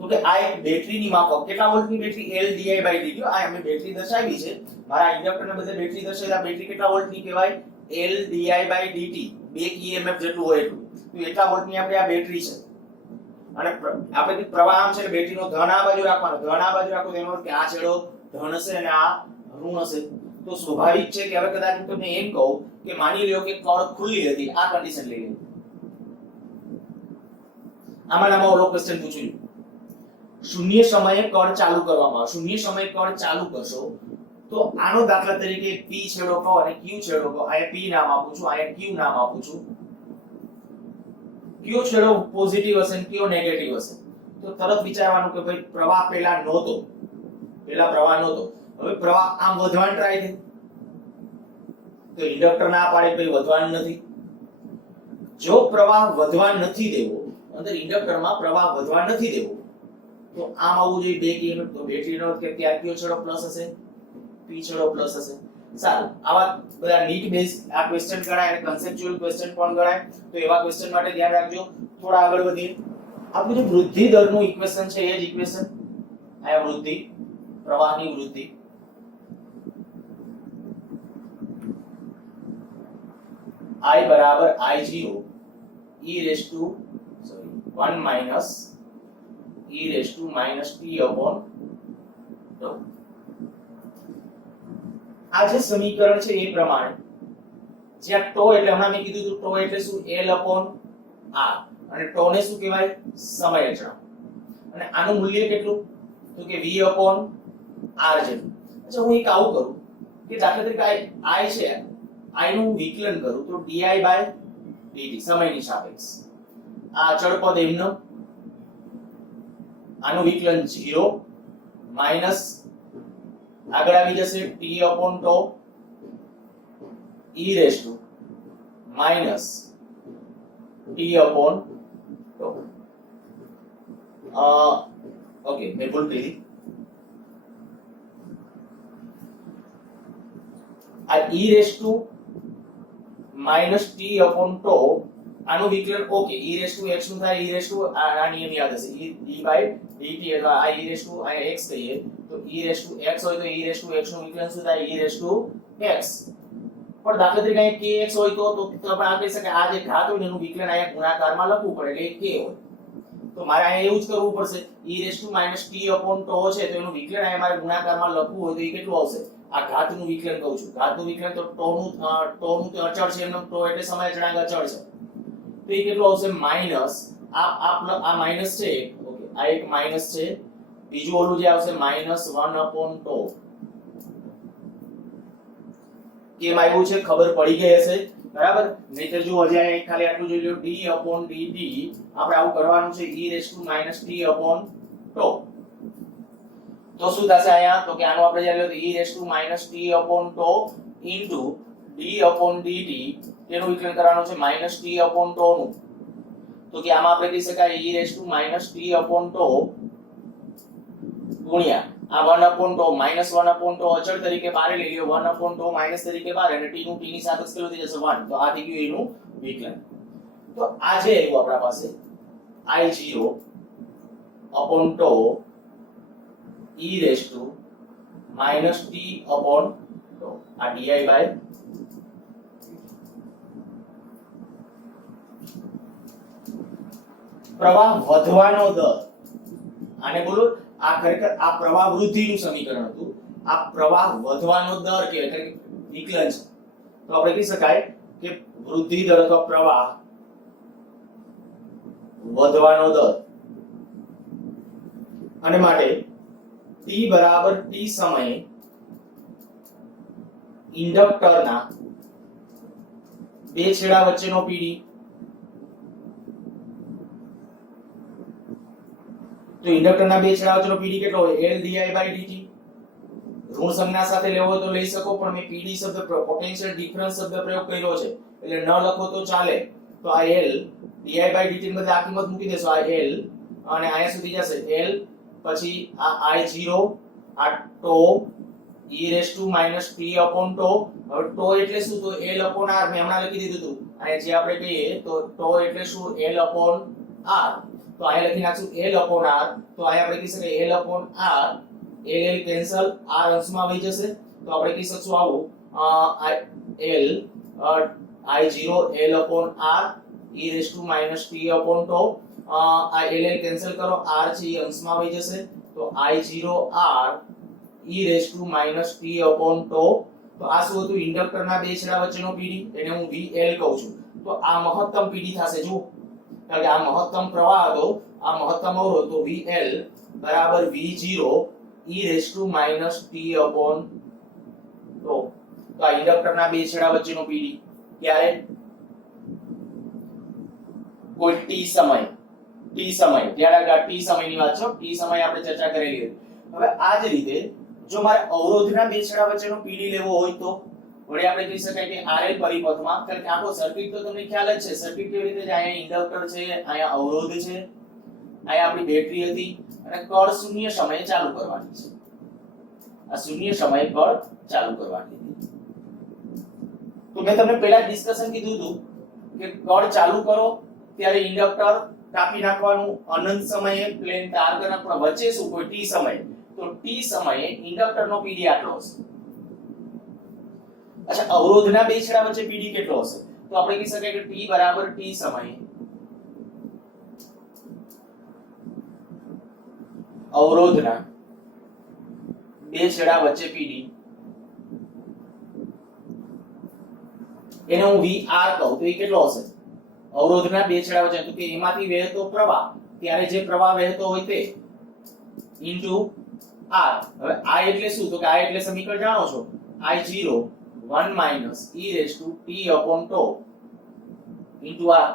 તો કે આ એક બેટરીની માફક, કેટલા વોલ્ટની બેટરી? LDI/dt. આ અમે બેટરી દર્શાવી છે, મારા ઇન્ડક્ટરને બદલે બેટરી દર્શાવી. આ બેટરી કેટલા વોલ્ટની કહેવાય? LDI/dt, બેક EMF જેટલું હોય એટલું. તો એટલા વોલ્ટની આપણે આ બેટરી છે. અને આપણે પ્રવાહ આમ છે, બેટરીનો ધન આ બાજુ રાખવાનો, ધન આ બાજુ રાખો તેનો અર્થ કે આ છેડો ધન હશે અને આ ઋણ હશે. તો સ્વાભાવિક છે કે હવે કદાચ હું તમને એમ કહું કે માની લ્યો કે કળ ખુલ્લી હતી, આ કન્ડિશન લઈ લો. આમાં ઓલો ક્વેશ્ચન પૂછ્યું, શૂન્ય સમયે કળ ચાલુ કરવામાં આવે. શૂન્ય સમયે કળ ચાલુ કરશો તો આનો દાખલા તરીકે P છેડો કહો અને Q છેડો કહો. અહીંયા P નામ આપું છું, અહીંયા Q નામ આપું છું. કયો છેડો પોઝિટિવ હશે અને કયો નેગેટિવ હશે? તો તરત વિચારવાનું કે ભાઈ પ્રવાહ પહેલા પ્રવાહ નહોતો, હવે પ્રવાહ આમ વધવાનો ટ્રાય થાય તો ઇન્ડક્ટર ના પાડે ભાઈ વધવાનું નથી. જો પ્રવાહ વધવા નથી દેવો, અંદર ઇન્ડક્ટરમાં પ્રવાહ વધવા નથી દેવો તો આમ આવવું જોઈએ બેક EMF. તો બેટરીનો કે ત્યાં કયો છેડો પ્લસ હશે? P છેડો પ્લસ હશે. સારું, આવા બધા નીટ બેઝ આ ક્વેશ્ચન ગણાય અને કન્સેપ્ચ્યુઅલ ક્વેશ્ચન પણ ગણાય, તો એવા ક્વેશ્ચન માટે ધ્યાન રાખજો. થોડા આગળ વધીએ. આપણું જે વૃદ્ધિ દરનું ઇક્વેશન છે એ જ ઇક્વેશન, આ વૃદ્ધિ, પ્રવાહની વૃદ્ધિ, I બરાબર I0 e raised to 1 minus e raised to minus t upon tau. આ જે સમીકરણ છે એ પ્રમાણે જ્યાં tau એટલે હમણાં મેં કીધું tau એટલે શું, L upon R, અને tau ને શું કહેવાય, સમય અચળાંક, અને આનું મૂલ્ય કેટલું, તો કે v upon R જેટલું. અચ્છા, હું એક આવું કરું કે દાખલા તરીકે I છે, I નું વિકલન કરું તો di by dt સમયની સાપેક્ષ, આ અચળ પદ એમનો, આનું વિકલન 0 માઈનસ આગળ આવી જશે t upon tau e raised to minus t upon tau. Okay, મેં ભૂલ કરી. આ e raised to minus t upon tau આનું વિકલન, okay, e raised to x નું થાય, e raised to આ નિયમ યાદ હશે, e d by dt એટલે આ e raised to આ x કહીએ તો e raised to x હોય તો e raised to x નું વિકલન શું થાય, e raised to x. પણ દાખલા તરીકે અહીં kx હોય તો આપણે આ કહી શકાય આ જે ઘાત હોય એનું વિકલન અહીંયા ગુણાકારમાં લખવું પડે એટલે k હોય. તો મારે અહીંયા એવું જ કરવું પડશે, e raised to minus t upon tau છે તો એનું વિકલન અહીંયા મારે ગુણાકારમાં લખવું હોય તો એ કેટલું આવશે, આ ઘાતનું વિકલન કહું છું, ઘાતનું વિકલન તો tau નું તો અચળ છે, એમનો tau એટલે સમય અચળાંક અચળ છે, તો એ કેટલું આવશે, માઈનસ આ માઈનસ છે, ઓકે, આ એક માઈનસ છે, બીજું ઓલું જે આવશે માઈનસ 1 upon tau. કેમ આવ્યું છે ખબર પડી ગઈ હશે, બરાબર? નહીતર જો હજી અહીં ખાલી આટલું જોઈ લો, d upon dt આપણે આવું કરવાનું છે, e raised to minus t upon tau. તો શું થશે અહીંયા, તો કે આનું આપણે જ્યારે લો e raised to minus t upon tau into d upon dt, તેનું વિકલન કરવાનું છે minus t upon tau નું, તો કે આમાં આપણે કહી શકાય e raised to minus t upon tau ગુણ્યા આ 1 upon tau minus 1 upon tau અચળ તરીકે બહાર લઈ લ્યો, 1 upon tau minus તરીકે બહાર, અને t નું t ની સાપેક્ષ કેટલું થઈ જશે 1, તો આ થઈ ગયું એનું વિકલન. તો આ જે આવ્યું આપણા પાસે I0 upon tau e raised to minus t upon tau, આ di by પ્રવાહ વધવાનો દર, આને બોલો આ ખરેખર આ પ્રવાહ વૃદ્ધિનું સમીકરણ હતું, આ પ્રવાહ વધવાનો દર કે એટલે વિકલન છે, તો આપણે કહી શકાય કે વૃદ્ધિ દર અથવા પ્રવાહ વધવાનો દર, અને માટે t બરાબર t સમયે ઇન્ડક્ટરના બે છેડા વચ્ચેનો pd, તો ઇન્ડક્ટરના બે છેડા વચ્ચેનો pd કેટલો હોય, L di by dt. ઋણ સંજ્ઞા સાથે લેવો હોય તો લઈ શકો, પણ મેં pd શબ્દ પોટેન્શિયલ ડિફરન્સ શબ્દ પ્રયોગ કર્યો છે એટલે ન લખો તો ચાલે. તો આ L di by dt ની બદલે આ કિંમત મૂકી દેશો, આ L અને અહીંયા સુધી જશે L, પછી આ I0 આ tau e raised to minus t upon tau. હવે tau એટલે શું, તો L upon R મેં હમણાં લખી દીધું હતું, અહીંયા જે આપણે કહીએ તો tau એટલે શું, L upon R, તો અહીંયા લખી નાખશું L upon R, તો અહીંયા આપણે કહી શકીએ L upon R, L cancel, R અંશમાં વહી જશે, તો આપણે કહી શકશું આવું L I0 L upon R e raised to minus t upon tau. આ L કેન્સલ કરો, R છે એ અંશમાં વહી જશે, તો I0 R e raised to minus t upon tau. તો આ શું હતું, ઇન્ડક્ટરના બે છેડા વચ્ચેનો pd, એને હું VL કહું છું, તો આ મહત્તમ pd થશે, જો કારણ કે આ મહત્તમ પ્રવાહ હતો, આ મહત્તમ અવરોધ, તો VL બરાબર V0 e raised to minus t upon tau. તો આ ઇન્ડક્ટરના બે છેડા વચ્ચેનો pd ક્યારે, કોઈ t સમય ત્યારે t સમયની વાત છે, t સમય આપણે ચર્ચા કરેલી હતી. હવે આ જ રીતે જો મારે અવરોધના બે છેડા વચ્ચેનો pd લેવો હોય તો વળી આપણે કહી શકાય કે RL પરિપથમાં, કારણ કે આખો સર્કિટ તો તમને ખ્યાલ જ છે, સર્કિટ કેવી રીતે છે, અહીંયા ઇન્ડક્ટર છે, અહીંયા અવરોધ છે, અહીંયા આપણી બેટરી હતી, અને કળ શૂન્ય સમયે ચાલુ કરવાની છે, આ શૂન્ય સમયે કળ ચાલુ કરવાની હતી. તો મેં તમને પહેલા ડિસ્કશન કીધું હતું કે કળ ચાલુ કરો ત્યારે ઇન્ડક્ટર કાપી નાખવાનું, અનંત સમયે પ્લેન તાર કરી નાખવાનું, વચ્ચે શું કોઈ ટી સમયે, તો ટી સમયે ઇન્ડક્ટરનો પીડી આટલો હશે. અચ્છા, અવરોધના બે છેડા વચ્ચે પીડી કેટલો હશે? તો આપણે કહી શકાય કે ટી બરાબર ટી સમયે અવરોધના બે છેડા વચ્ચે પીડી, એને હું VR કહું તો એ કેટલો હશે? અવરોધના બે છેડા વચ્ચે, તો કે એમાંથી વહેતો પ્રવાહ, ત્યારે જે પ્રવાહ વહેતો હોય તે ઇન્ટુ R. હવે I એટલે શું? તો કે I એટલે સમીકરણ જાણો છો, I0 1 minus e raised to t upon tau into R.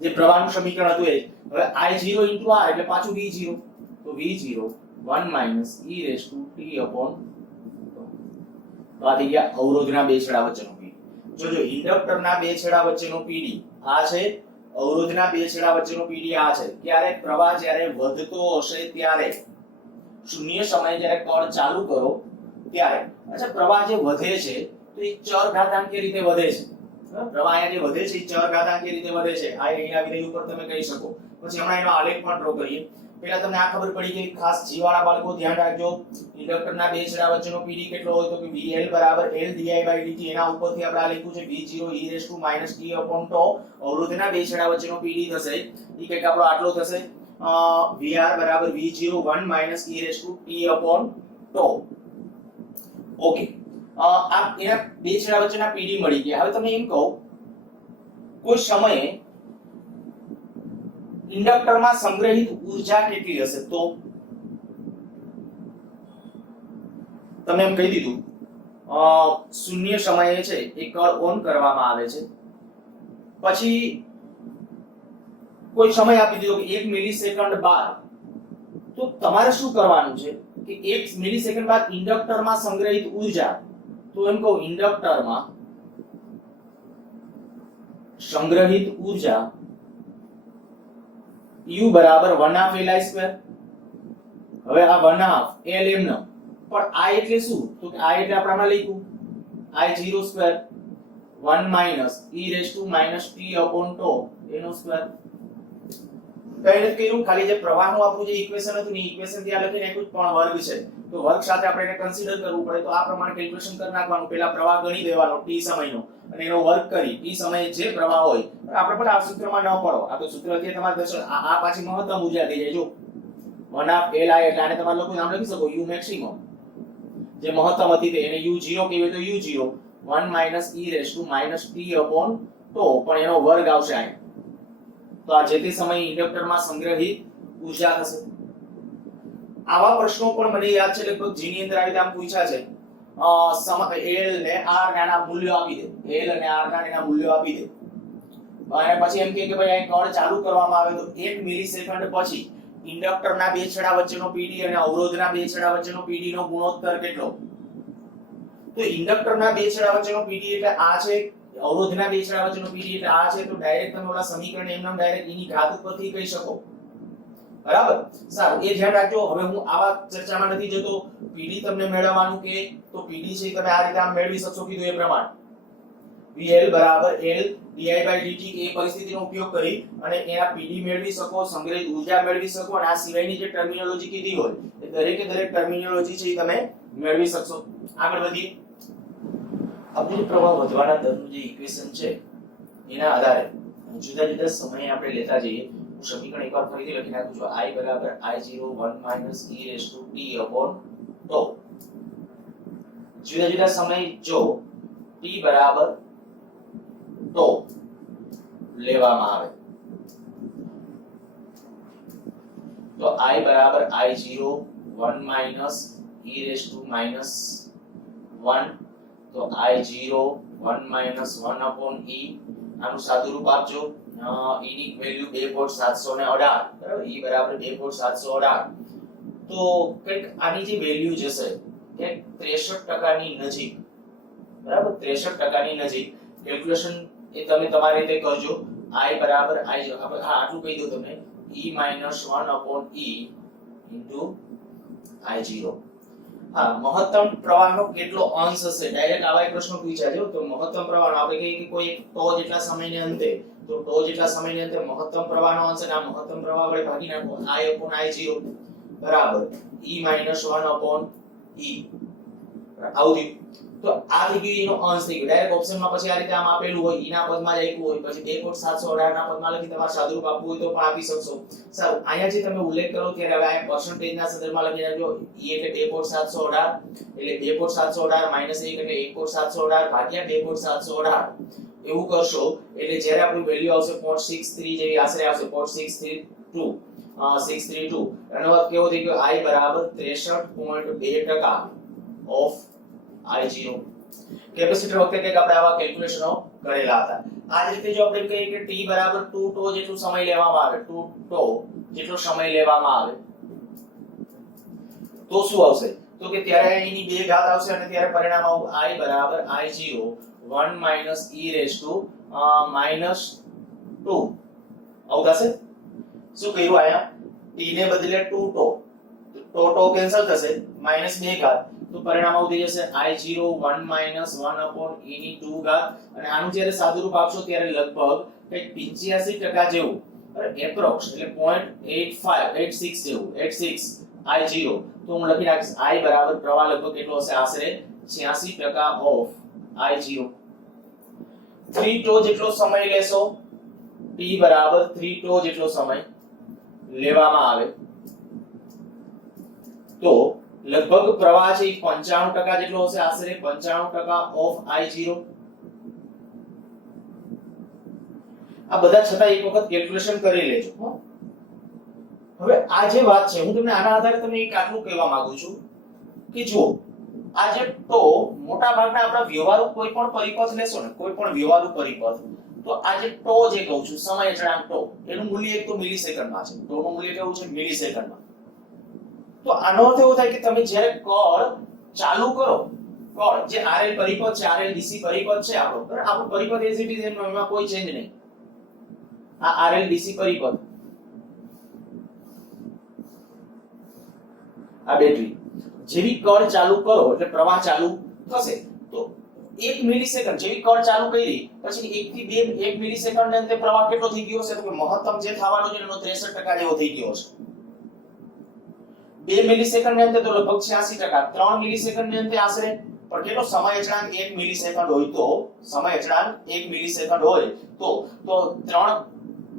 જે પ્રવાહનું સમીકરણ હતું એ. હવે I0 into R એટલે પાછું V0, તો V0 1 minus e raised to t upon tau. તો આ થઈ ગયા અવરોધના બે છેડા વચ્ચેનો પીડી. જોજો, ઇન્ડક્ટરના બે છેડા વચ્ચેનો પીડી આ છે, અવરોધના બે છેડા વચ્ચેનો પીડી આ છે. ક્યારે પ્રવાહ જ્યારે વધતો હશે ત્યારે, શૂન્ય સમયે જ્યારે કળ ચાલુ કરો ત્યારે. અચ્છા, પ્રવાહ જે વધે છે તો એ ચર ઘાતાંકીય રીતે વધે છે. પ્રવાહ જે વધે છે એ ચર ઘાતાંકીય રીતે વધે છે. આ અહીંયા વિધેય ઉપર તમે કહી શકો. પછી હમણાં એનો આલેખ પણ ડ્રો કરીએ. પહેલા તમને આ ખબર પડી કે ખાસ જીવાળા બાળકો ધ્યાન રાખજો, ઇન્ડક્ટરના બે છેડા વચ્ચેનો પીડી કેટલો હોય? તો કે VL બરાબર L di/dt. એના ઉપરથી આપણે આ લખ્યું છે V0 e raised to minus t upon tau. અવરોધના બે છેડા વચ્ચેનો પીડી થશે એ કંઈક આપણો આટલો થશે, VR બરાબર V0 1 minus e raised to t upon tau. Okay, આ એના બે છેડા વચ્ચેના પીડી મળી ગયા. હવે તમે એમ કહો, કોઈ સમયે ઇન્ડક્ટરમાં સંગ્રહિત ઊર્જા કેટલી હશે? તો તમે એમ કહી દીધું, શૂન્ય સમયે છે એ કળ ઓન કરવામાં આવે છે, પછી કોઈ સમય આપી દીધો કે 1 મિલિસેકન્ડ બાદ, તો તમારે શું કરવાનું છે કે 1 મિલિસેકન્ડ બાદ ઇન્ડક્ટરમાં સંગ્રહિત ઊર્જા, તો એમ કહું ઇન્ડક્ટરમાં સંગ્રહિત ઊર્જા U બરાબર 1/2 Li². હવે આ 1/2 L એમ ન, પણ I એટલે શું? તો કે I એટલે આપણે લખ્યું I0² 1 minus e raised to minus t upon tau એનો સ્ક્વેર. કઈ નથી કર્યું, ખાલી જે પ્રવાહનું આપણું જે ઇક્વેશન હતું ને ઇક્વેશન ત્યાં લખીને એક પણ વર્ગ છે, તો વર્ગ સાથે આપણે એને કન્સિડર કરવું પડે. તો આ પ્રમાણે કેલ્ક્યુલેશન કરી નાખવાનું. પહેલા પ્રવાહ ગણી દેવાનો t સમયનો અને એનો વર્ગ કરી t સમયે જે પ્રવાહ હોય. આપણે પણ આ સૂત્રમાં ન પડો, આ તો સૂત્ર છે તમારે દર્શન. આ પાછી મહત્તમ ઊર્જા થઈ જાય. જો 1/2 Li એટલે આને તમારે લોકો નામ લખી શકો u મેક્સિમમ, જે મહત્તમ હતી તે એને u0 કહેવાય, તો u0 1 minus e raised to minus t upon tau, પણ એનો વર્ગ આવશે અહીં. તો આ જે તે સમયે ઇન્ડક્ટરમાં સંગ્રહિત ઊર્જા થશે. આવા પ્રશ્નો પણ મને યાદ છે, લગભગ જીની અંદર આવી રીતે આમ પૂછ્યા છે. L ને R ના મૂલ્યો આપી દે, L અને R ના એના મૂલ્યો આપી દે, અને પછી એમ કે ભાઈ આ કળ ચાલુ કરવામાં આવે તો 1 મિલિસેકન્ડ પછી ઇન્ડક્ટરના બે છેડા વચ્ચેનો પીડી અને અવરોધના બે છેડા વચ્ચેનો પીડી નો ગુણોત્તર કેટલો? તો ઇન્ડક્ટરના બે છેડા વચ્ચેનો પીડી એટલે આ છે, અવરોધના બે છેડા વચ્ચેનો પીડી એટલે આ છે. તો ડાયરેક્ટ તમે ઓલા સમીકરણ એમનામ ડાયરેક્ટ એની ઘાત ઉપરથી કહી શકો. બરાબર, સારું, એ ધ્યાન રાખજો. હવે હું આવા ચર્ચામાં નથી જતો. પીડી તમને મેળવવાનું કે તો પીડી છે તમે આ રીતે આમ મેળવી શકશો કીધું એ પ્રમાણે. VL બરાબર L di/dt એ પરિસ્થિતિનો ઉપયોગ કરી અને એના પીડી મેળવી શકો, સંગ્રહિત ઊર્જા મેળવી શકો, અને આ સિવાયની જે ટર્મિનોલોજી કીધી હોય એ દરેકે દરેક ટર્મિનોલોજી છે એ તમે મેળવી શકશો. આગળ વધીએ. આપણે પ્રવાહ વધવાના દરનું જે ઇક્વેશન છે એના આધારે જુદા જુદા સમયે આપણે લેતા જઈએ. હું સમીકરણ એકવાર ફરીથી લખી નાખું છું. I બરાબર I0 1 minus e raised to t upon tau. જુદા જુદા સમય જો t બરાબર tau લેવામાં આવે તો I બરાબર I0 1 minus e raised to minus 1, તો I0 1 minus 1 upon e. આનું સાદું રૂપ આપજો. e ની વેલ્યુ 2.718, બરાબર, e બરાબર 2.718. તો કંઈક આની જે વેલ્યુ જશે કે 63% ની નજીક, બરાબર, 63% ની નજીક. કેલ્ક્યુલેશન એ તમે તમારી રીતે કરજો. I બરાબર I0, આપણે આટલું કહી દઉં તમને, e minus 1 upon e into I0. હા, મહત્તમ પ્રવાહનો કેટલો અંશ હશે? ડાયરેક્ટ આવા એક પ્રશ્ન પૂછ્યા છે. તો મહત્તમ પ્રવાહનો આપણે કહીએ કે કોઈ એક ટો જેટલા સમયને અંતે, તો ટો જેટલા સમયને અંતે મહત્તમ પ્રવાહનો અંશ અને આ મહત્તમ પ્રવાહ વડે ભાગી નાખો I/I0 બરાબર E - 1/E. આવું થયું. તો આ થઈ ગયું એનો અંશ થઈ ગયો. ડાયરેક્ટ ઓપ્શનમાં પછી આ રીતે આમ આપેલું હોય, E ના પદમાં જ આપ્યું હોય, પછી 2.718 ના પદમાં લખી તમારે સાદુરૂપ આપવું હોય તો પણ આપી શકશો. સારું, અહીંયા જે તમે ઉલ્લેખ કરો ત્યારે હવે આ પર્સન્ટેજ ના સંદર્ભમાં લખી નાખજો. E એટલે 2.718 એટલે 2.718 - 1 એટલે 1.718 ભાગ્યા 2.718 એવું કરશો એટલે જ્યારે આપણું વેલ્યુ આવશે 0.63 જેવી આશરે આવશે 0.632 632. એનો અર્થ કેવો થઈ ગયો? I બરાબર 63.2% ઓફ I0. કેપેસિટર વખતે કંઈક આપણે આવા કેલ્ક્યુલેશનો કરેલા હતા. આ જ રીતે જો આપણે કહીએ કે t બરાબર 2 ટો જેટલો સમય લેવામાં આવે, 2 ટો જેટલો સમય લેવામાં આવે તો શું આવશે? તો કે ત્યારે એની બે ઘાત આવશે અને ત્યારે પરિણામ આવું I બરાબર I0 1 - e raised to -2 આવું થશે. શું કહ્યું અહીંયા? t ને બદલે 2 ટો, તો ટો કેન્સલ થશે, -2 ઘાત, તો પરિણામ આવું થઈ જશે I0 1 - 1/e ની 2 ઘાત. અને આનું જ્યારે સાદુરૂપ આપશો ત્યારે લગભગ કંઈક 85% જેવું એપ્રોક્સ એટલે 0.8586 જેવું 86 I0. તો હું લખી નાખીશ I બરાબર પ્રવાહ લગભગ કેટલો હશે? આશરે 86% ઓફ I0. 3 ટો જેટલો સમય લેશો, t બરાબર 3 ટો જેટલો સમય લેવામાં આવે તો લગભગ પ્રવાહ છે 95% જેટલો હશે, આશરે 95% ઓફ I0. આ બધા છતાં એક વખત કેલ્ક્યુલેશન કરી લેજો. હવે આ જે વાત છે હું તમને આના આધારે તમને એક આટલું કહેવા માંગુ છું કે જુઓ, આ જે ટો મોટા ભાગના આપણા વ્યવહારુ કોઈ પણ પરિપથ લેશો ને, કોઈ પણ વ્યવહારુ પરિપથ, તો આ જે ટો જે કહું છું સમય અચળાંક ટો, એનું મૂલ્ય એક તો મિલિસેકન્ડમાં છે. ટોનું મૂલ્ય કેવું છે? મિલિસેકન્ડમાં. તો આનો અર્થ એવો થાય કે તમે જ્યારે કળ ચાલુ કરો, કળ જે RL પરિપથ છે, RL DC પરિપથ છે આપણો, બરાબર, આપણો પરિપથ એઝ ઇટ ઇઝ એમાં કોઈ ચેન્જ નહીં. આ RL DC પરિપથ, આ બેટરી જેવી કળ ચાલુ કરો એટલે પ્રવાહ ચાલુ થશે. તો 1 મિલિસેકન્ડ જેવી કળ ચાલુ કરી પછી 1 થી 2 1 મિલિસેકન્ડ ની અંતે પ્રવાહ કેટલો થઈ ગયો હશે? તો કે મહત્તમ જે થવાનો છે એનો 63% જેવો થઈ ગયો હશે. 2 મિલિસેકન્ડ ની અંતે તો લગભગ 86%, 3 મિલિસેકન્ડ ની અંતે આશરે, પણ કેટલો સમય અચળાંક 1 મિલિસેકન્ડ હોય તો, સમય અચળાંક 1 મિલિસેકન્ડ હોય તો 3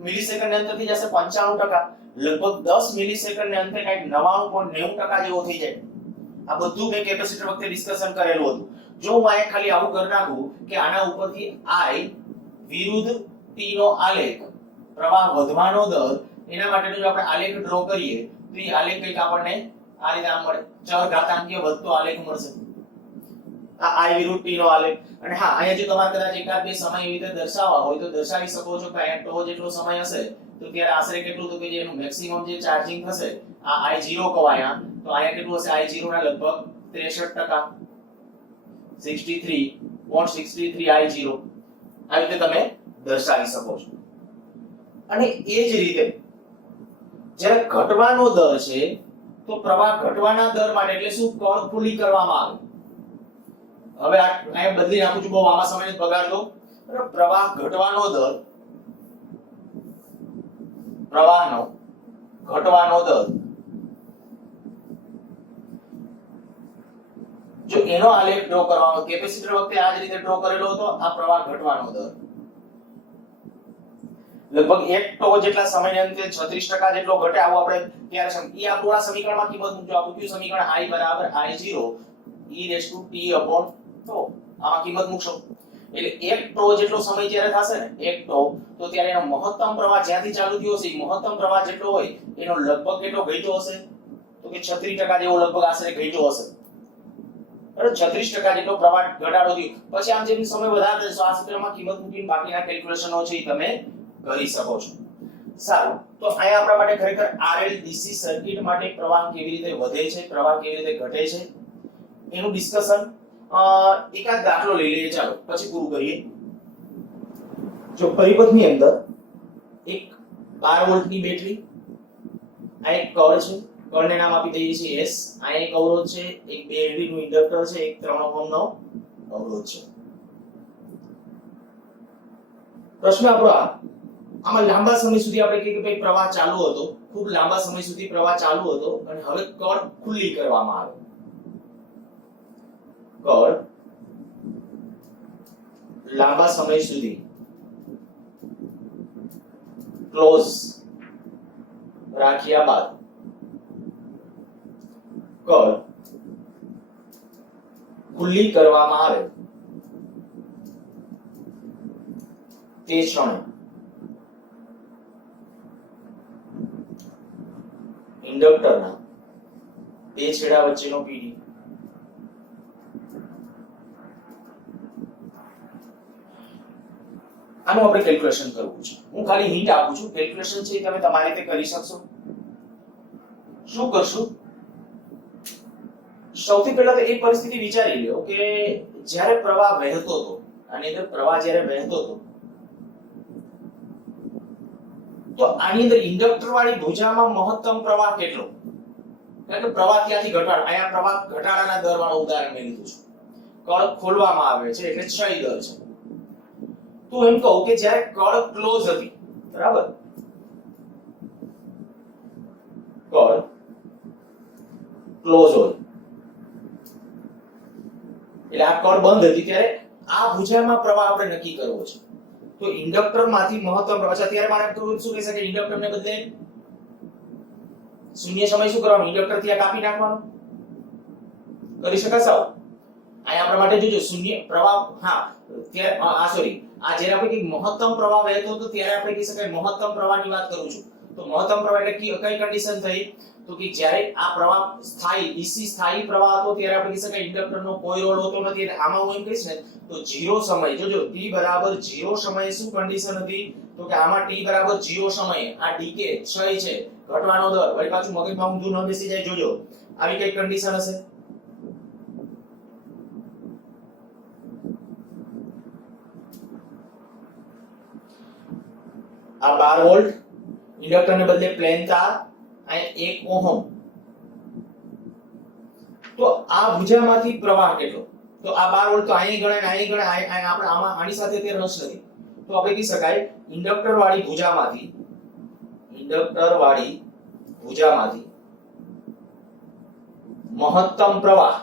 મિલિસેકન્ડ ની અંતે થઈ જશે 95%. લગભગ 10 મિલિસેકન્ડ ની અંતે કંઈક 99.90% જેવો થઈ જાય. આ બધું મેં કેપેસિટર વખતે ડિસ્કશન કરેલું હતું. જો હું અહીંયા ખાલી આવું કરી નાખું કે આના ઉપરથી I વિરુદ્ધ t નો આલેખ, પ્રવાહ વધવાનો દર, એના માટેનો જો આપણે આલેખ ડ્રો કરીએ તો એ આલેખ કંઈક આપણને આ રીતે આમ મળે, ચર ઘાતાંકીય વધતો આલેખ મળશે. આ I વિરુદ્ધ t નો આલેખ. અને હા, અહીંયા જો તમારે કદાચ એકાદ બે સમય એવી રીતે દર્શાવવા હોય તો દર્શાવી શકો છો કે અહીંયા ટો જેટલો સમય હશે તો ત્યારે આશરે કેટલું, તો કે જે એનું મેક્સિમમ જે ચાર્જિંગ થશે, આ I0 કહો અહીંયા, તો અહીંયા કેટલું હશે? I0 ના લગભગ 63%, 63.63 I0. આ રીતે તમે દર્શાવી શકો છો. અને એ જ રીતે જ્યારે ઘટવાનો દર છે તો પ્રવાહ ઘટવાના દર માટે એટલે શું? કળ ખુલ્લી કરવામાં આવે. હવે આ બદલી નાખું છું, બહુ આમાં સમય બગાડતો. પ્રવાહ ઘટવાનો દર, પ્રવાહનો ઘટવાનો દર, જો એનો આલેખ ડ્રો કરવામાં, કેપેસિટર વખતે આ જ રીતે ડ્રો કરેલો હતો. આ પ્રવાહ ઘટવાનો દર લગભગ 1 ટો જેટલા સમયને અંતે 36% જેટલો ઘટે. આવું આપણે ત્યારે ઈ આપણું આ સમીકરણમાં કિંમત મૂકજો. આપણું કયું સમીકરણ? I બરાબર I0 e raised to t upon tau. આમાં કિંમત મૂકશો એટલે 1 ટો જેટલો સમય જ્યારે થશે ને, 1 ટો, તો ત્યારે એનો મહત્તમ પ્રવાહ જ્યાંથી ચાલુ થયો હશે, મહત્તમ પ્રવાહ જેટલો હોય એનો લગભગ કેટલો ઘટ્યો હશે? તો કે 36% જેવો લગભગ આશરે ઘટ્યો હશે. બરાબર, 36% જેટલો પ્રવાહ ઘટાડો થયો. પછી આમ જેમ સમય વધારે થશે આ સૂત્રમાં કિંમત મૂકીને બાકીના કેલ્ક્યુલેશનો છે એ તમે કરી શકો છો. સારું, તો અહીંયા આપણા માટે ખરેખર RL DC સર્કિટ માટે પ્રવાહ કેવી રીતે વધે છે, પ્રવાહ કેવી રીતે ઘટે છે એનું ડિસ્કશન એકાદ દાખલો લઈ લઈએ. ચાલો પછી પૂરું કરીએ. જો પરિપથની અંદર એક 12 વોલ્ટની બેટરી, આ એક કળ છે, કળને નામ આપી દઈએ છીએ S. આ એક અવરોધ છે, એક 2 હેનરી નું ઇન્ડક્ટર છે, એક 3 ઓહમ નો અવરોધ છે. પ્રશ્ન આપણો આમાં લાંબા સમય સુધી આપણે કહીએ કે ભાઈ પ્રવાહ ચાલુ હતો, ખૂબ લાંબા સમય સુધી પ્રવાહ ચાલુ હતો અને હવે કળ ખુલ્લી કરવામાં આવે. કળ લાંબા સમય સુધી ક્લોઝ રાખ્યા બાદ કળ ખુલ્લી કરવામાં આવે તે ક્ષણે ઇન્ડક્ટરના બે છેડા વચ્ચેનો પીડી આનું આપણે કેલ્ક્યુલેશન કરવું છે. હું ખાલી હિન્ટ આપું છું, કેલ્ક્યુલેશન છે તમે તમારી રીતે કરી શકશો. શું કરશું? સૌથી પહેલા તો એક પરિસ્થિતિ વિચારી લ્યો કે જ્યારે પ્રવાહ વહેતો હતો, આની અંદર પ્રવાહ જ્યારે વહેતો હતો તો આની અંદર ઇન્ડક્ટર વાળી ભુજામાં મહત્તમ પ્રવાહ કેટલો? કારણ કે પ્રવાહ ક્યાંથી ઘટાડો, અહીંયા પ્રવાહ ઘટાડાના દર વાળું ઉદાહરણ મેં લીધું છે. કળ ખોલવામાં આવે છે એટલે ક્ષય દર છે. તો એમ કહું કે જ્યારે કળ ક્લોઝ હતી, બરાબર, કળ ક્લોઝ હોય એટલે આ કળ બંધ હતી ત્યારે આ ભુજામાં પ્રવાહ આપણે નક્કી કરવો છે. તો ઇન્ડક્ટર માંથી મહત્તમ પ્રવાહ છે. ત્યારે મારે શું કહી શકે, ઇન્ડક્ટર ને બદલે શૂન્ય સમય શું કરવાનું, ઇન્ડક્ટર થી કાપી નાખવાનું. કરી શકાય સાવ? અહીંયા આપણા માટે જોજો શૂન્ય પ્રવાહ, હા ત્યારે આ સોરી આ જ્યારે આપણે કઈ મહત્તમ પ્રવાહ વહેતો હતો ત્યારે આપણે કહી શકાય મહત્તમ પ્રવાહની વાત કરું છું. તો મહત્તમ પ્રવાહ એટલે કઈ કન્ડિશન થઈ તો કે જ્યારે આ પ્રવાહ સ્થાયી ડીસી સ્થાયી પ્રવાહ હતો ત્યારે આપણે કહી શકાય ઇન્ડક્ટરનો કોઈ રોલ હોતો નથી. એટલે આમાં હું એમ કહીશ ને તો 0 સમય, જોજો t બરાબર 0 સમયે શું કન્ડિશન હતી તો કે આમાં t બરાબર 0 સમયે આ ડીકે ક્ષય છે, ઘટવાનો દર, વળી પાછું મગજમાં ઊંધું ન બેસી જાય, જોજો આવી કઈ કન્ડિશન હશે. આ 12 વોલ્ટ ઇન્ડક્ટર ને બદલે પ્લેન તાર, અહીંયા 1 ઓહમ. તો આ ભુજામાંથી પ્રવાહ કેટલો? તો આ 12 વોલ્ટ તો અહીં ગણાય ને અહીં ગણાય, આપણે આમાં આની સાથે તે રસ નથી. તો આપણે કહી શકાય ઇન્ડક્ટર વાળી ભુજામાંથી મહત્તમ પ્રવાહ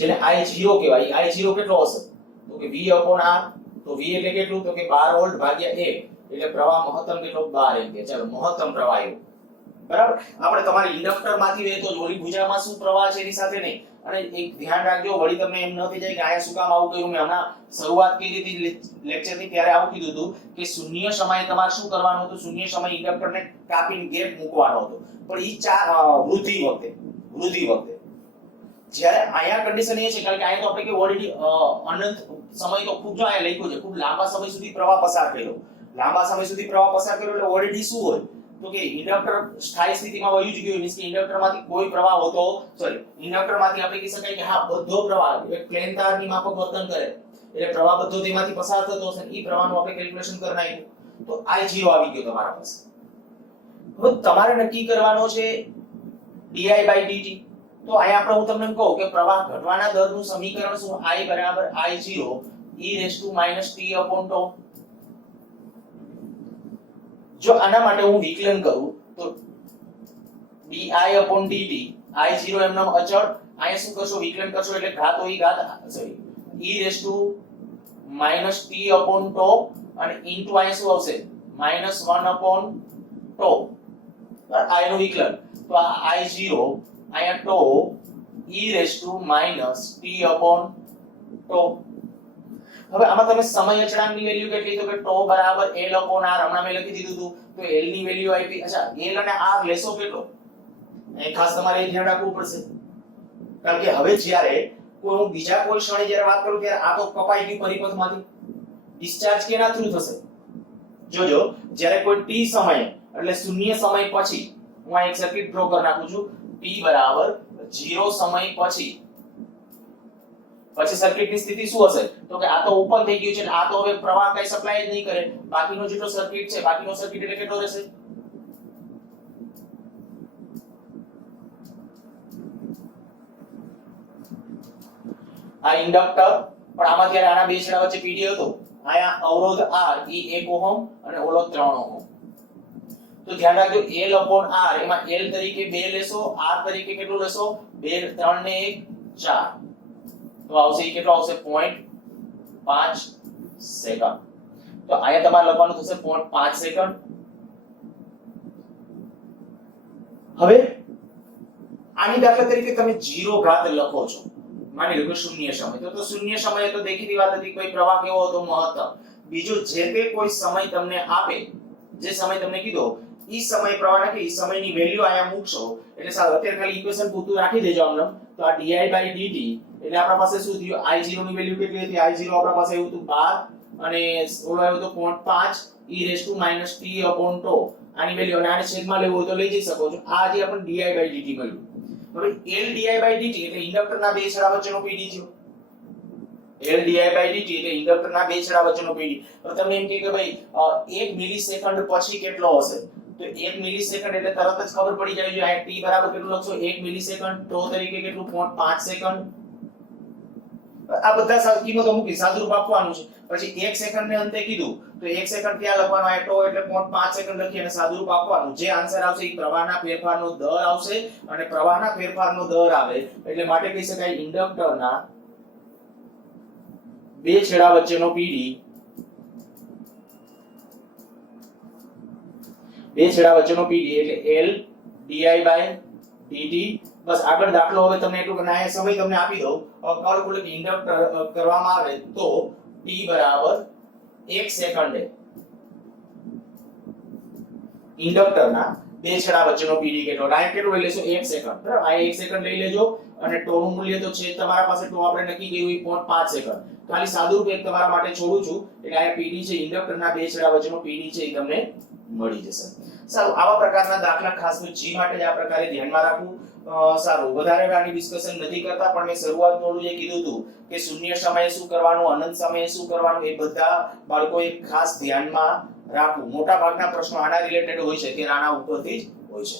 જેને I0 કહેવાય, I0 કેટલો હશે તો કે V/R. તો V એટલે કેટલું તો કે 12 વોલ્ટ ભાગ્યા 1 એટલે પ્રવાહ મહત્તમ કેટલો 12 એમ્પિયર. ચાલો મહત્તમ પ્રવાહ આવ્યો, બરાબર. આપણે તમારી ઇન્ડક્ટર માંથી વહેતો જ ઓલી ભુજામાં શું પ્રવાહ છે એની સાથે નહીં. અને એક ધ્યાન રાખજો, વળી તમને એમ ન થઈ જાય કે આયા શું કામ આવું કર્યું. મેં હમણાં શરૂઆત કરી હતી લેક્ચરની ત્યારે આવું કીધું હતું કે શૂન્ય સમયે તમારે શું કરવાનું હતું, શૂન્ય સમયે ઇન્ડક્ટરને કાપીને ગેપ મૂકવાનો હતો. પણ ઈ વૃદ્ધિ વખતે જ્યારે આયા કન્ડિશન એ છે કારણ કે આયા તો આપણે કે ઓલરેડી અનંત સમય તો ખૂબ જો આયા લખ્યું છે, ખૂબ લાંબા સમય સુધી પ્રવાહ પસાર કર્યો. એટલે ઓલરેડી શું હોય તો કે ઇન્ડક્ટર સ્થાયી સ્થિતિમાં વહી જ ગયું, મીન્સ કે ઇન્ડક્ટર માંથી કોઈ પ્રવાહ હોતો ઇન્ડક્ટર માંથી આપણે કહી શકાય કે હા બધો પ્રવાહ એક પ્લેન તારની માફક વર્તન કરે એટલે પ્રવાહ બધો તેમાંથી પસાર થતો હશે. ઈ પ્રવાહનું આપણે કેલ્ક્યુલેશન કરી નાખ્યું તો I0 આવી ગયો તમારા પાસે. હવે તમારે નક્કી કરવાનો છે di/dt. તો અહીંયા આપણે હું તમને કહું કે પ્રવાહ ઘટવાના દરનું સમીકરણ શું, I બરાબર I0 e raised to minus t upon tau. જો આના માટે હું વિકલન કરું તો di/dt, I0 એમ નામ અચળ, અહીંયા શું કરશો વિકલન કરશો એટલે ઘાત હોય ઘાત sorry e raised to minus t upon tau અને ઇન્ટુ અહીંયા શું આવશે -1 upon tau. આ એનું વિકલન. તો આ I0 અહીંયા tau e raised to minus t upon tau. હવે આમાં તમે સમય અચળાંકની વેલ્યુ કેટલી તો કે tau બરાબર L upon R. હમણાં મેં લખી દીધું હતું તો L ની વેલ્યુ આપી. અચ્છા L અને R લેશો કેટલો એ ખાસ તમારે ધ્યાન રાખવું પડશે. કારણ કે હવે જ્યારે હું બીજા કોઈ ક્ષણે જ્યારે વાત કરું ત્યારે આ તો કપાઈ ગયું પરિપથમાંથી. ડિસ્ચાર્જ કેના થ્રુ થશે જોજો, જ્યારે કોઈ t સમય એટલે શૂન્ય સમય પછી હું આ એક સર્કિટ ડ્રો કરી નાખું છું. t બરાબર 0 સમય પછી સર્કિટની સ્થિતિ શું હશે તો કે આ તો ઓપન થઈ ગયું છે, આ તો હવે પ્રવાહ કઈ સપ્લાય જ નહીં કરે. બાકીનો જેટલો સર્કિટ છે, બાકીનો સર્કિટ એટલે કેટલો રહેશે આ ઇન્ડક્ટર પણ આમાં ત્યારે આના બે છેડા વચ્ચે પીડી હતો, આયા અવરોધ R ઈ 1 ઓહમ અને ઓલો 3 ઓહમ. તો ધ્યાન રાખજો L/R એમાં L તરીકે 2 લેશો, R તરીકે કેટલું લેશો? 2 3 ને 1 4. તો આવશે ઈ કેટલો આવશે? 0.5 સેકન્ડ. તો આયા તમારે લખવાનું થશે 0.5 સેકન્ડ. હવે આની દાખલા તરીકે તમે 0 ઘાત લખો છો, માની લો કે શૂન્ય સમય, તો શૂન્ય સમયે તો દેખીતી વાત હતી કોઈ પ્રવાહ કેવો હતો? મહત્તમ. બીજું જે તે કોઈ સમય તમને આપે, જે સમય તમને કીધો ઈ સમય પ્રવાહ કે ઈ સમયની વેલ્યુ આયા મૂકશો એટલે સારું. અત્યારે ખાલી ઇક્વેશન પૂરતું રાખી દેજો આમ. તો આ di by dt એટલે આપણા પાસે શું થયું? I0 ની વેલ્યુ કેટલી હતી? I0 આપણા પાસે આવ્યું હતું 12 અને ઓલો આવ્યો હતો 0.5 e raised to minus t upon τ. આની વેલ્યુ અને આને છેદમાં લેવું હોય તો લઈ જઈ શકો છો. આ જે આપણને di by dt મળ્યું. હવે L di by dt એટલે ઇન્ડક્ટરના બે છેડા વચ્ચેનો PD થયો. L di by dt એટલે ઇન્ડક્ટરના બે છેડા વચ્ચેનો PD. હવે તમને એમ કે ભાઈ 1 મિલિસેકન્ડ પછી કેટલો હશે? તો 1 મિલિસેકન્ડ એટલે તરત જ ખબર પડી જાય છે આ t બરાબર કેટલું લખશો? 1 મિલિસેકન્ડ. τ તરીકે કેટલું? 0.5 સેકન્ડ. આ બધા કિંમતો મૂકી સાદુરૂપ આપવાનું છે. પછી 1 સેકન્ડ ને અંતે કીધું તો 1 સેકન્ડ ક્યાં લખવાનું? આ τ એટલે 0.5 સેકન્ડ લખી અને સાદુરૂપ આપવાનું. જે આન્સર આવશે એ પ્રવાહના ફેરફારનો દર આવશે અને પ્રવાહના ફેરફારનો દર આવે એટલે માટે કહી શકાય ઇન્ડક્ટરના બે છેડા વચ્ચેનો PD, બે છેડા વચ્ચેનો PD એટલે L di by dt. બસ આગળ દાખલો હવે તમને એટલું કે આ સમય તમને આપી દઉં. કેલ્ક્યુલેટ ઇન્ડક્ટર કરવામાં આવે તો t બરાબર 1 સેકન્ડે ઇન્ડક્ટરના બે છેડા વચ્ચેનો PD કેટલો? આ કેટલું લઈ લેશો? 1 સેકન્ડ. બરાબર, આ 1 સેકન્ડ લઈ લેજો અને τ નું મૂલ્ય તો છે તમારા પાસે, τ આપણે નક્કી કર્યું 0.5 સેકન્ડ. ખાલી સાદુરૂપ એક તમારા માટે છોડું છું એટલે આ PD છે ઇન્ડક્ટરના બે છેડા વચ્ચેનો PD છે એ તમને મળી જશે. સારું, આવા પ્રકારના દાખલા ખાસ તો G માટે જ આ પ્રકારે ધ્યાનમાં રાખવું. સારું, વધારે આની ડિસ્કશન નથી કરતા પણ મેં શરૂઆત થોડું જે કીધું હતું કે શૂન્ય સમયે શું કરવાનું, અનંત સમયે શું કરવાનું, એ બધા બાળકોએ ખાસ ધ્યાનમાં રાખવું. મોટા ભાગના પ્રશ્નો આના રિલેટેડ હોય છે કે આના ઉપરથી જ હોય છે.